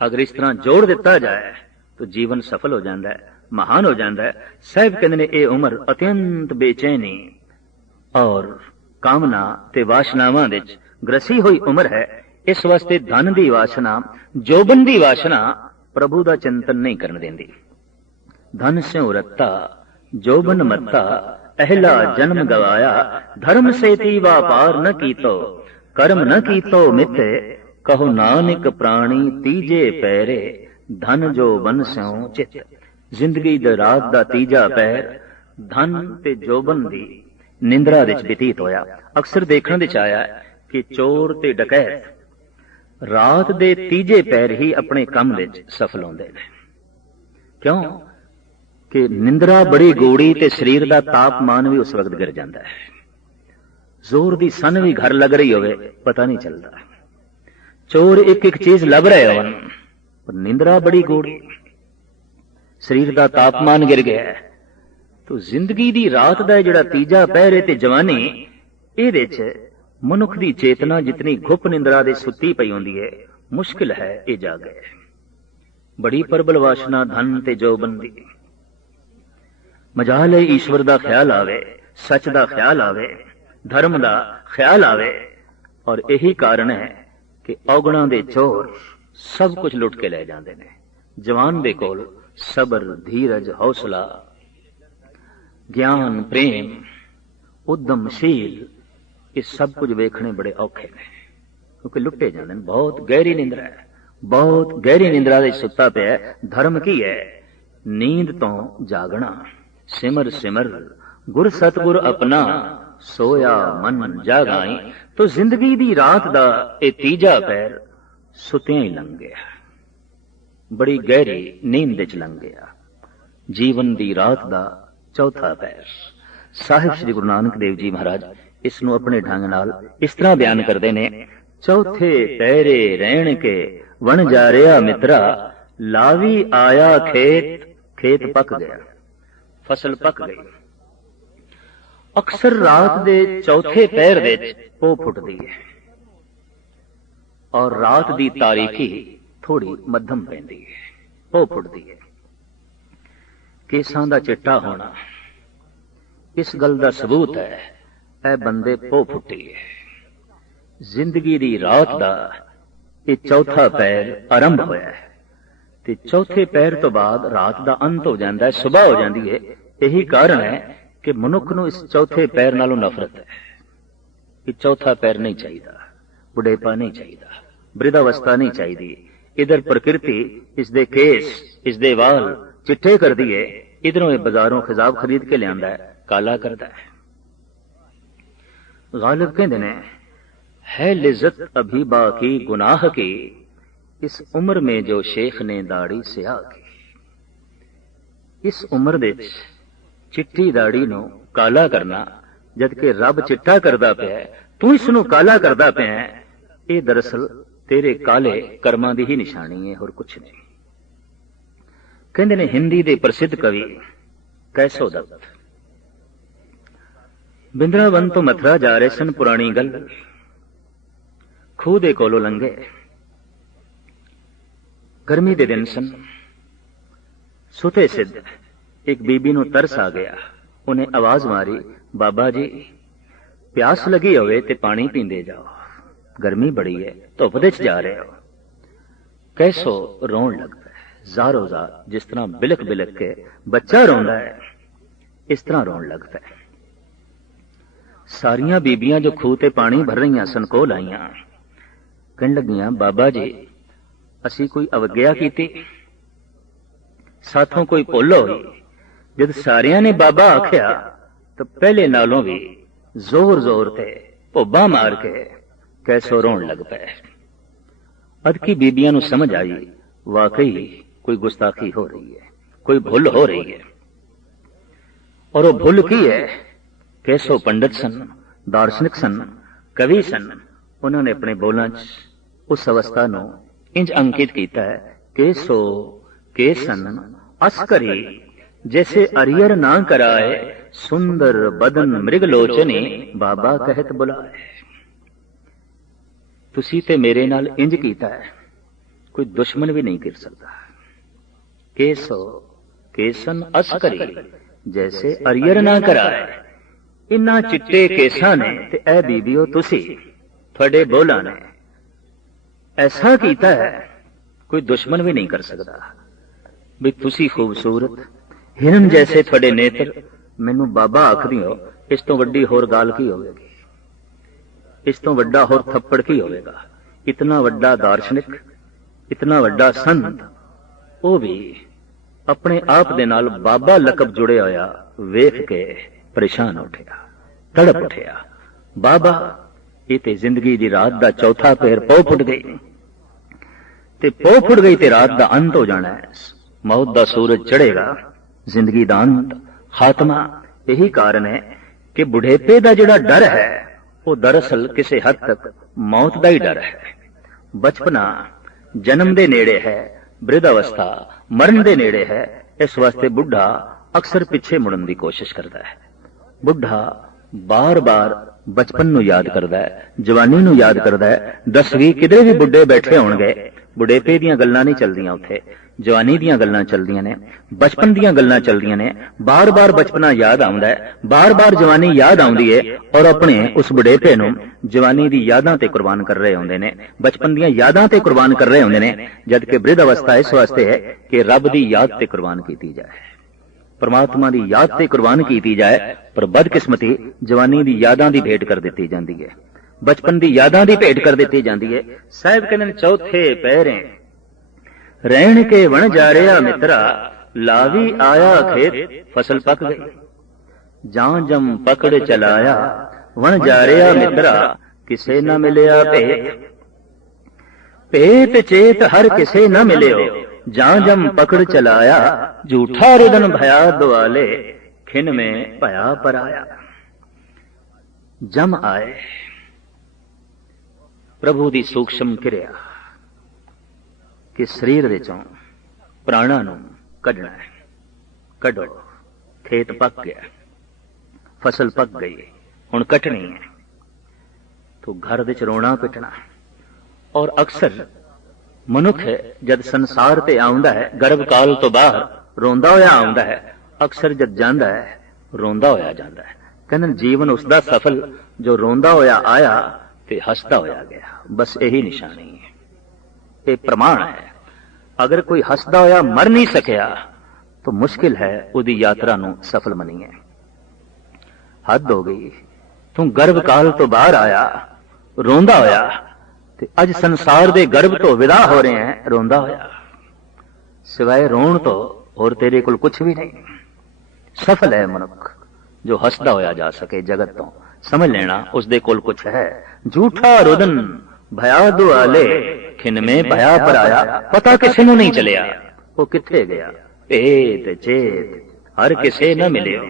अगर इस तरह जोड़ दिता जाए तो जीवन सफल हो जाता है, महान हो जाता है। साहिब कहते ने यह उम्र अत्यंत बेचैनी और कामना ते वासनावां दे ग्रसी हुई उम्र है। इस वास्ते धन दी वासना, जोबन दी वासना प्रभु दा चिंतन नहीं करन देंदी। धन स्यों रत्ता जोबन मत्ता, पहला जन्म गवाया, धर्म से ती व्यापार न कीतो, कर्म न कीतो मित, कहो नानक प्राणी तीजे पैरे, धन जो बन स्यों चित। जिंदगी दे रात दा तीजा पैर धन ते जोबन दी निंद्रा दे व्यतीत होया। अक्सर देखने दे आया कि चोर ते डकैत रात दे तीजे पैर ही अपने काम दे सफल होंदे ने। क्यों कि निंद्रा बड़ी गूढ़ी ते शरीर दा तापमान भी उस वक्त गिर जाता है। जोर दी सन भी घर लग रही होवे पता नहीं चलता। चोर एक एक चीज लभ रहे होवन पर निंद्रा बड़ी गूढ़ी, शरीर दा तापमान गिर गया है। तो जिंदगी दी रात दा जिहड़ा तीजा पहर है ते जवानी, इहदे च मनुख दी चेतना जितनी घुप निंद्रा दे सुत्ती पई होंदी है, मुश्किल है ये जागे। बड़ी प्रबल वासना धन ते जोबन दी। मजाल है ईश्वर दा ख्याल आवे, सच दा ख्याल आवे, धर्म दा ख्याल आवे। और यही कारण है कि औगणा दे चोर सब कुछ लुट के ले जाते हैं। जवान दे कोल सबर, धीरज, हौसला, ज्ञान, प्रेम, उद्यमशील, ये सब कुछ वेखने बड़े औखे ने। क्योंकि लुटे जाते हैं। बहुत गहरी निंद्रा है, बहुत गहरी निंद्रा दे सुता पिया। धर्म की है नींद तो जागना, सिमर सिमर गुर सतगुर अपना, सोया मन जागाई। तो जिंदगी दी रात दा ये तीजा पैर सुतियां ही लंघ गया, बड़ी गहरी नींद च लंघ गया। जीवन दी रात दा चौथा पैर। साहिब श्री गुरु नानक देव जी महाराज इसनों अपने ढंग नाल इस तरह बयान करते ने, चौथे पैरे रहन के वन जा रहा मित्रा, लावी आया खेत, खेत पक गया, फसल पक गई। अक्सर रात दे चौथे पैर दे पो फुटदी है और रात दी तारीखी थोड़ी मध्यम पैंदी है, पो फुटदी है। केसां दा चिट्टा होना इस गल दा सबूत है, ऐ बंदे पो फुटी है। जिंदगी दी रात दा ये चौथा पैर आरंभ होया है ते चौथे पैर तो बाद रात दा अंत हो जाता है, सुबह हो जाती है। यही कारण है कि मनुख नूं इस चौथे पैर नालों नफरत है। ये चौथा पैर नहीं चाहिए, बुढ़ेपा नहीं चाहिए, वृद्धावस्था नहीं चाहिए। इधर प्रकृति इसदे केस इसदे वाल चिट्टे कर दिए, इधरों ये बाजारों खिजाब खरीद के लिया काला करता है। गालिब कहते ने, है लिज्जत अभी बाकी गुनाह की, इस उम्र में जो शेख ने दाढ़ी सिया की। इस उम्र दे चिट्टी दाढ़ी नूं काला करना, जबकि रब चिट्टा करदा पिया, तू इसनूं काला करदा पिया, ये दरअसल तेरे काले कर्मां दी ही निशानी है, और कुछ नहीं। कहते ने हिंदी दे प्रसिद्ध कवि कैसो दत्त बिंद्रावन तो मथुरा जा रहे सन। पुरानी गल, खूह दे कोलों लंघे, गर्मी दे दिन सन, सुते सिद्ध एक बीबी नूं तरस आ गया। उन्हें आवाज मारी, बाबा जी प्यास लगी होवे ते पानी पींदे जाओ, गर्मी बड़ी है, धुप दे च जा रहे हो। कैसो रोन लगता है, जारो जार, जिस तरह बिलक बिलक के बच्चा रोंदा है, इस तरह रोन लगता है। सारियां बीबियां जो खूह ते पानी भर रही सन कोल आईयां, कहन लगियां, बाबा जी असी कोई अवज्ञा कीती, साथों कोई भुल होई। जद सारियां ने बाबा आख्या तो पहले नालों भी जोर जोर ते भोबा मार के कैसो रोन लग पे। अदकी बीबियां नूं समझ आई, वाकई कोई गुस्ताखी हो रही है, कोई भुल हो रही है। और वो भुल की है? कैसो पंडित सन, दार्शनिक सन, कवि सन, उन्होंने अपने बोलां च उस अवस्था नूं इंज अंकित किया है, कैसो केसन अस करी, जैसे अरियर ना कराए, सुंदर बदन मृगलोचनी, बाबा कहत बुलाए। तुसी ते मेरे नाल इंज कीता है, कोई दुश्मन भी नहीं कर सकता। केसो केसन अस करी, जैसे अरियर ना कराए। इन्ना चिट्टे केसां ने ते ऐ बीबियो तुसी थोड़े बोला ने ऐसा कीता है, कोई दुश्मन भी नहीं कर सकता। भी तुसी खूबसूरत, हिरन जैसे थोड़े नेत्र, मैनू बाबा आखदी हो, इस तो वड्डी होर गाल की होगी, इस तो वड्डा होर थप्पड़ की होगा। इतना वड्डा दार्शनिक, इतना वड्डा संत, वो भी अपने आप दे नाल बाबा लकब जुड़े होया वेख के परेशान उठिया, तड़प उठिया। बाबा ये ते जिंदगी दी रात दा चौथा पैर पौ फुट गई, ते पौ फुट गई ते रात दा अंत हो जाना है। मौत दा सूरज चढ़ेगा, जिंदगी दा अंत, खात्मा। यही कारण है कि बुढ़ेपे दा जिहड़ा डर है वो दरअसल किसी हद तक मौत दा ही डर है। बचपना जन्म दे नेड़े है, वृद्धावस्था मरण दे नेड़े है। इस वास्ते बुढ़ा अक्सर पिछे मुड़न की कोशिश करता है। बुढ़ा बार बार बचपन नूं याद करदा है, जवानी नूं याद करदा है। 10वीं किधरे भी बुढ़े बैठे होणगे, बुढ़ेपे दीयां गल्लां नहीं चलदियां, उत्थे जवानी दीयां गल्लां चलदियां ने, बचपन दीयां गल्लां चलदियां ने। बार बार बचपना याद आउंदा है, बार बार जवानी याद आउंदी है, और अपने उस बुढ़ेपे नूं जवानी दी यादां ते कुर्बान कर रहे होंदे ने, बचपन दीयां यादां ते कुर्बान कर रहे होंदे ने। जबकि वृद्ध अवस्था इस वास्ते है कि रब दी याद ते कुर्बान कीती जाए, परमात्मा दी याद ते कुर्बान कीती जाए। पर बदकिस्मती जवानी दी यादां दी भेंट कर दित्ती जांदी है। बचपन दी यादां दी भेंट कर दी जाती है। साहिब कहते चौथे पैरें रहन के वन जा रहा मित्रा, लावी आया खेत फसल पक गई। जां जम पकड़ चलाया वन जा रहा मित्रा, किसे न मिलिया भेत। भेत चेत हर किसे न मिलियो, जां जम पकड़ चलाया। झूठा रुदन भया दुआले, खिन में भया पराया। जम आए प्रभु दी सूक्ष्म क्रिया कि शरीर विचों प्राणा नूं कढना है। कढो, खेत पक गया, फसल पक गई, हुण कटनी है। तो घर विच रोना पिटना। और अक्सर मनुख जद संसार ते आउंदा है, गर्भ काल तो बाहर रोंदा होया आउंदा है, अक्सर जद जांदा है रोंदा होया जांदा है। कहंदे जीवन उसदा सफल जो रोंदा होया आया ते हसदा होया गया। बस यही निशानी है, ये प्रमाण है। अगर कोई हसदा होया मर नहीं सकिया तो मुश्किल है उदी यात्रा नूं सफल मनीए। हद हो गई, तू गर्भ काल तो बाहर आया रोंदा होया ते अज संसार दे गर्भ तो विदा हो रहे हैं रोंदा होया। सिवाय रोण तो और तेरे कोल कुछ भी नहीं। सफल है मनुख जो हसदा होया जा सके जगत तो। समझ लेना उसदे कोल कुछ है। झूठा रुदन भया दुआले, खिन में भया पराया। पता किसी नूं नहीं चलिया वो किथे गया। भेत चेत हर किसे न मिलियो,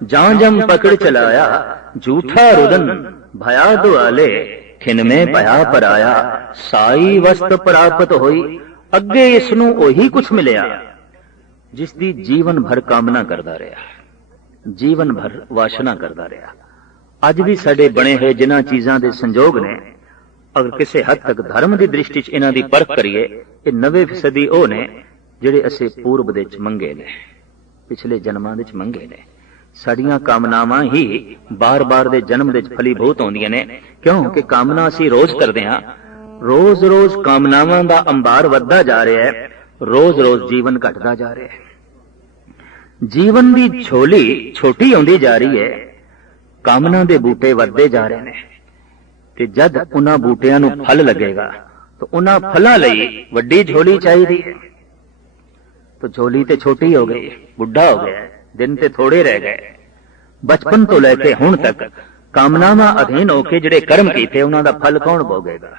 जां जम पकड़ चलाया। झूठा रुदन भया दुआले, खिन में भया पराया। साई वस्त प्राप्त होई, अगे इसनूं ओही कुछ मिलिया जिसदी जीवन भर कामना करदा रहा, जीवन भर वासना करदा रहा। अज भी साडे बने हुए जिन्हां चीजां दे संजोग ने, अगर किसी हद तक धर्म की दृष्टि च इन्हां दी परख करिए, ये 90% ਉਹ ने ਜਿਹੜੇ ਅਸੀਂ पूर्व ਦੇ ਚ ਮੰਗੇ ਨੇ, पिछले जन्मां ਦੇ ਚ ਮੰਗੇ ਨੇ। ਸਾਡੀਆਂ ਕਾਮਨਾਵਾਂ ਹੀ ਬਾਰ-ਬਾਰ ਦੇ ਜਨਮ ਦੇ ਚ ਫਲੀਭੂਤ ਹੁੰਦੀਆਂ ਨੇ। ਕਿਉਂ ਕਿ ਕਾਮਨਾ ਅਸੀਂ ਰੋਜ਼ ਕਰਦੇ ਹਾਂ। ਰੋਜ਼-ਰੋਜ਼ ਕਾਮਨਾਵਾਂ ਦਾ ਅੰਬਾਰ ਵੱਧਦਾ ਜਾ ਰਿਹਾ ਹੈ, ਰੋਜ਼-ਰੋਜ਼ ਜੀਵਨ ਘਟਦਾ ਜਾ ਰਿਹਾ ਹੈ। ਜੀਵਨ ਦੀ ਝੋਲੀ ਛੋਟੀ ਹੁੰਦੀ ਜਾ ਰਹੀ ਹੈ, ਕਾਮਨਾ ਦੇ ਬੂਟੇ ਵੱਧਦੇ ਜਾ ਰਹੇ ਨੇ। ਤੇ ਜਦ ਉਹਨਾਂ ਬੂਟਿਆਂ ਨੂੰ ਫਲ ਲੱਗੇਗਾ ਤਾਂ ਉਹਨਾਂ ਫਲਾਂ ਲਈ ਵੱਡੀ ਝੋਲੀ ਚਾਹੀਦੀ ਹੈ। तो झोली ते छोटी हो गई, बुढ़ा हो गया, दिन ते थोड़े रह गए। बचपन तो लैके हुण तक कामनावां अधीन होके जिहड़े कर्म कीते उन्हां दा फल कौन भोगेगा?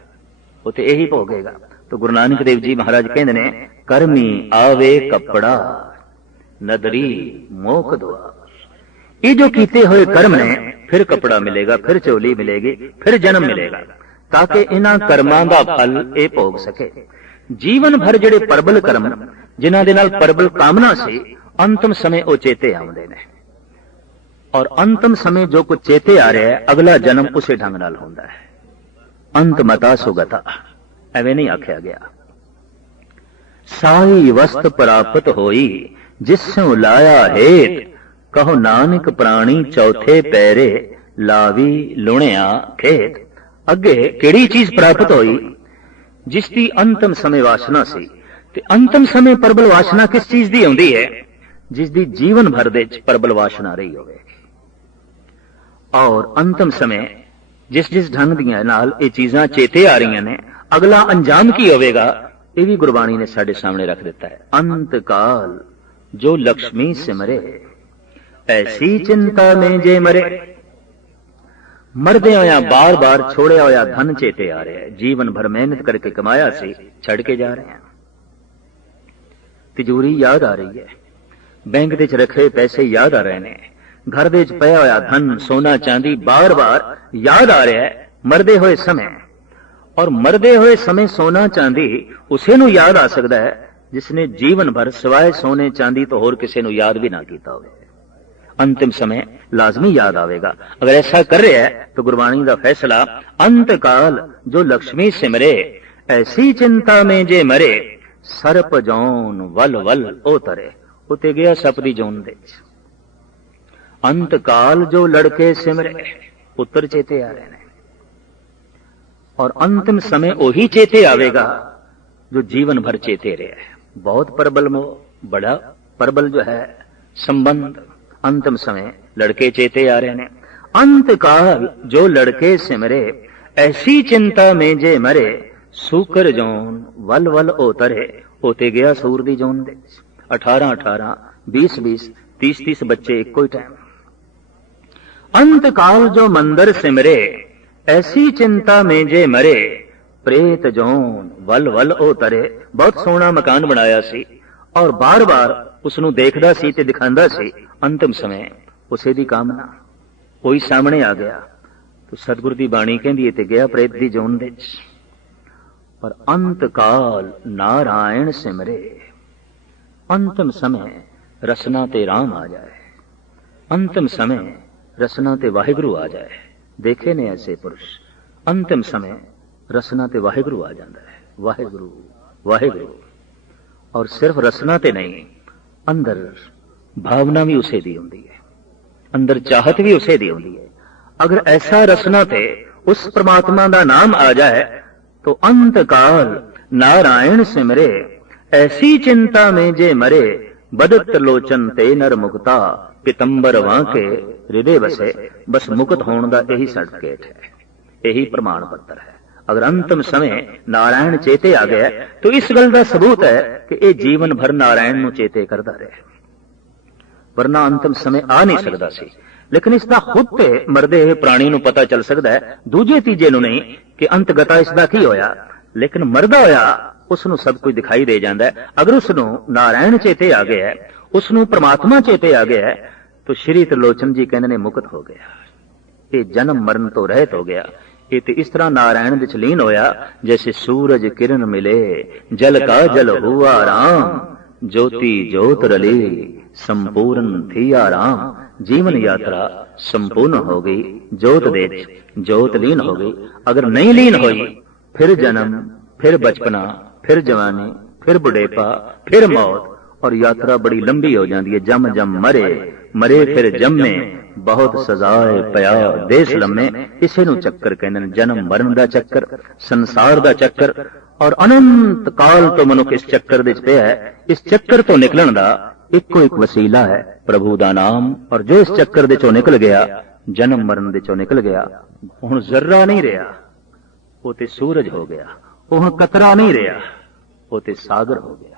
वो ते यही भोगेगा। तो गुरु नानक देव जी महाराज कहंदे ने, कर्मी आवे कपड़ा नदरी मोक दुआ। ये जो कीते हुए कर्म ने फिर कपड़ा मिलेगा, फिर चोली मिलेगी, फिर जन्म मिलेगा, ताकि इन्हां कर्मां दा फल ये भोग सके। जीवन भर जिहड़े परबल कर्म जिन्हां दे नाल परबल कामना सी, अंतिम समय वो चेते आउंदे ने। और अंतिम समय जो कुछ चेते आ रहा है, अगला जन्म उसे ढंग नाल होंदा है। अंत मता सुगता एवें नहीं आख्या गया। साई वस्त प्राप्त होई जिसों लाया हेत, कहो नानक प्राणी चौथे पैरे लावी लुणिया खेत। अगे केड़ी चीज प्राप्त होई? जिसकी अंतिम समय वासना सी। ते अंतिम समय परबल वासना किस चीज दी होंदी है? जिसदी जीवन भर दे च परबल वासना रही होवेगी। और अंतिम समय जिस जिस ढंग दियां नाल ये चीजां चेते आ रही ने, अगला अंजाम की होवेगा ये भी गुरबाणी ने साडे सामने रख दिता है। अंत काल जो लक्ष्मी सिमरे, ऐसी चिंता में जे मरे। मरदे होया बार बार छोड़िया होया धन चेते आ रहा है। जीवन भर मेहनत करके कमाया सी, छड़ के जा रहे हैं। तिजोरी याद आ रही है, बैंक दे च रखे पैसे याद आ रहे हैं, घर दे च पिया होया धन सोना चांदी बार बार याद आ रहा है मरदे हुए समय। और मरदे हुए समय सोना चांदी उसे नूं याद आ सकता है जिसने जीवन भर सिवाय सोने चांदी तो होर किसी नूं याद भी ना कीता होवे। अंतिम समय लाजमी याद आवेगा। अगर ऐसा कर रहा है तो गुरबाणी का फैसला, अंत काल जो लक्ष्मी सिमरे, ऐसी चिंता में जे मरे। सरप जौन वल वल ओ तरे, उते गया सप दी जौन दे। अंत काल जो लड़के सिमरे, पुत्र चेते आ रहे हैं। और अंतिम समय वही चेते आवेगा जो जीवन भर चेते रहे। बहुत प्रबल मोह, बड़ा प्रबल जो है संबंध। अंतिम समय लड़के चेते आ रहे हैं। अंत काल जो लड़के सिमरे, ऐसी चिंता में जे मरे, सूकर जौन वल वल ओतरे। होते गया सूर दी जौन दे 18-18, 20-20, 30-30 बच्चे इको ही टाइम। अंत काल जो मंदिर सिमरे, ऐसी चिंता में जे मरे, प्रेत जौन वल वल ओतरे। बहुत सोहना मकान बनाया सी और बार बार उसनू देखदा सी ते दिखांदा सी। अंतिम समय उसे दी कामना कोई सामने आ गया तो सतगुरु दी बाणी कहंदी ते गया प्रेत दी जौन दे। पर अंत काल नारायण सिमरे। अंतिम समय रसना ते राम आ जाए, अंतिम समय रसना ते वाहिगुरु आ जाए। देखे ने ऐसे पुरुष, अंतिम समय रसना ते वाहिगुरु आ जाता है। वाहिगुरु वाहिगुरु। और सिर्फ रसना ते नहीं, अंदर भावना भी उसे दी होंदी है, अंदर चाहत भी उसे दी होंदी है। अगर ऐसा रसना ते उस परमात्मा का नाम आ जाए तो अंत काल नारायण सिमरे, ऐसी चिंता में जे मरे, बदत लोचन ते नर मुक्ता, पितंबर वांके हृदय बसे। बस मुक्त होने का यही सर्टिफिकेट है, यही प्रमाण पत्र है। अगर अंतिम समय नारायण चेते आ गया तो इस गल का सबूत है कि यह जीवन भर नारायण नू चेते करता रहे, वरना अंतिम समय आ नहीं सकता सी। लेकिन इसका खुद ते मरदे हुए प्राणी नू पता चल सकता है, दूजे तीजे नू नहीं कि अंतगता इसका की होया। लेकिन मरदा होया उसनू सब कुछ दिखाई दे जाता है। अगर उसनू नारायण चेते आ गया है, उसनू परमात्मा चेते आ गया है, तो श्री त्रिलोचन जी कहते ने मुक्त हो गया, ये जन्म मरण तो रहत हो गया। ये तो इस तरह नारायण विच लीन होया जैसे सूरज किरण मिले, जल का जल हुआ राम, ज्योति ज्योत रली, संपूर्ण थी आराम। जीवन यात्रा संपूर्ण हो गई, ज्योत दे ज्योत लीन हो गई। अगर नहीं लीन हुई फिर जन्म, फिर बचपना, फिर जवानी, फिर बुढ़ेपा, फिर मौत, और यात्रा बड़ी लंबी हो जाती है। जम जम मरे, मरे फिर जम्मे, बहुत सजाए पया देश लम्मे। इसे नू चक्कर कहते हैं, जन्म मरण का चक्कर, संसार का चक्कर। और अनंत काल तो मनुख इस चक्कर दे पे है। इस चक्कर तो निकलन का इको एक वसीला है, प्रभु दा नाम। और जो इस चक्कर दे चो निकल गया, जन्म मरण दे चो निकल गया, हुण जर्रा नहीं रहा, वो ते सूरज हो गया। वो हुण कतरा नहीं रहा, वो ते सागर हो गया।